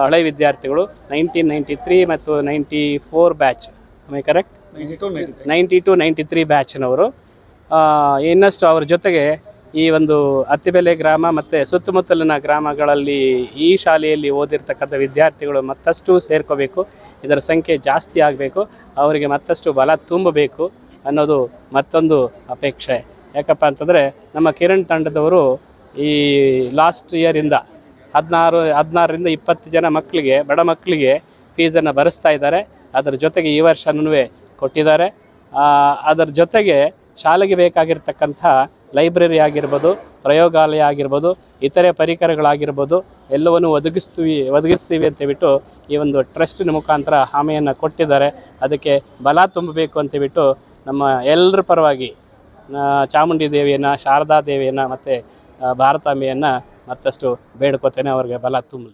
ಹಳೆ ವಿದ್ಯಾರ್ಥಿಗಳು ನೈನ್ಟೀನ್ ನೈಂಟಿ ತ್ರೀ ಮತ್ತು ninety four batch my correct ninety two ninety three ಬ್ಯಾಚ್ನವರು ಇನ್ನಷ್ಟು ಅವ್ರ ಜೊತೆಗೆ ಈ ಒಂದು ಅತ್ತಿಬೆಲೆ ಗ್ರಾಮ ಮತ್ತು ಸುತ್ತಮುತ್ತಲಿನ ಗ್ರಾಮಗಳಲ್ಲಿ ಈ ಶಾಲೆಯಲ್ಲಿ ಓದಿರ್ತಕ್ಕಂಥ ವಿದ್ಯಾರ್ಥಿಗಳು ಮತ್ತಷ್ಟು ಸೇರ್ಕೋಬೇಕು. ಇದರ ಸಂಖ್ಯೆ ಜಾಸ್ತಿ ಆಗಬೇಕು. ಅವರಿಗೆ ಮತ್ತಷ್ಟು ಬಲ ತುಂಬಬೇಕು ಅನ್ನೋದು ಮತ್ತೊಂದು ಅಪೇಕ್ಷೆ. ಯಾಕಪ್ಪ ಅಂತಂದರೆ ನಮ್ಮ ಕಿರಣ್ ತಂಡದವರು ಈ ಲಾಸ್ಟ್ ಇಯರಿಂದ ಹದಿನಾರು, ಹದಿನಾರರಿಂದ ಇಪ್ಪತ್ತು ಜನ ಮಕ್ಕಳಿಗೆ, ಬಡ ಮಕ್ಕಳಿಗೆ ಫೀಸನ್ನು ಭರಿಸ್ತಾ ಇದ್ದಾರೆ. ಅದರ ಜೊತೆಗೆ ಈ ವರ್ಷನೂ ಕೊಟ್ಟಿದ್ದಾರೆ. ಅದರ ಜೊತೆಗೆ ಶಾಲೆಗೆ ಬೇಕಾಗಿರ್ತಕ್ಕಂಥ ಲೈಬ್ರರಿ ಆಗಿರ್ಬೋದು, ಪ್ರಯೋಗಾಲಯ ಆಗಿರ್ಬೋದು, ಇತರೆ ಪರಿಕರಗಳಾಗಿರ್ಬೋದು, ಎಲ್ಲವನ್ನು ಒದಗಿಸ್ತೀವಿ ಒದಗಿಸ್ತೀವಿ ಅಂತೇಳ್ಬಿಟ್ಟು ಈ ಒಂದು ಟ್ರಸ್ಟಿನ ಮುಖಾಂತರ ಹಾಮೆಯನ್ನು ಕೊಟ್ಟಿದ್ದಾರೆ. ಅದಕ್ಕೆ ಬಲ ತುಂಬಬೇಕು ಅಂತೇಳ್ಬಿಟ್ಟು ನಮ್ಮ ಎಲ್ಲರ ಪರವಾಗಿ ಚಾಮುಂಡಿ ದೇವಿಯನ್ನು, ಶಾರದಾ ದೇವಿಯನ್ನು ಮತ್ತು ಭಾರತಾಂಬೆಯನ್ನು ಮತ್ತಷ್ಟು ಬೇಡ್ಕೋತೇನೆ ಅವ್ರಿಗೆ ಬಲ ತುಂಬಲಿ.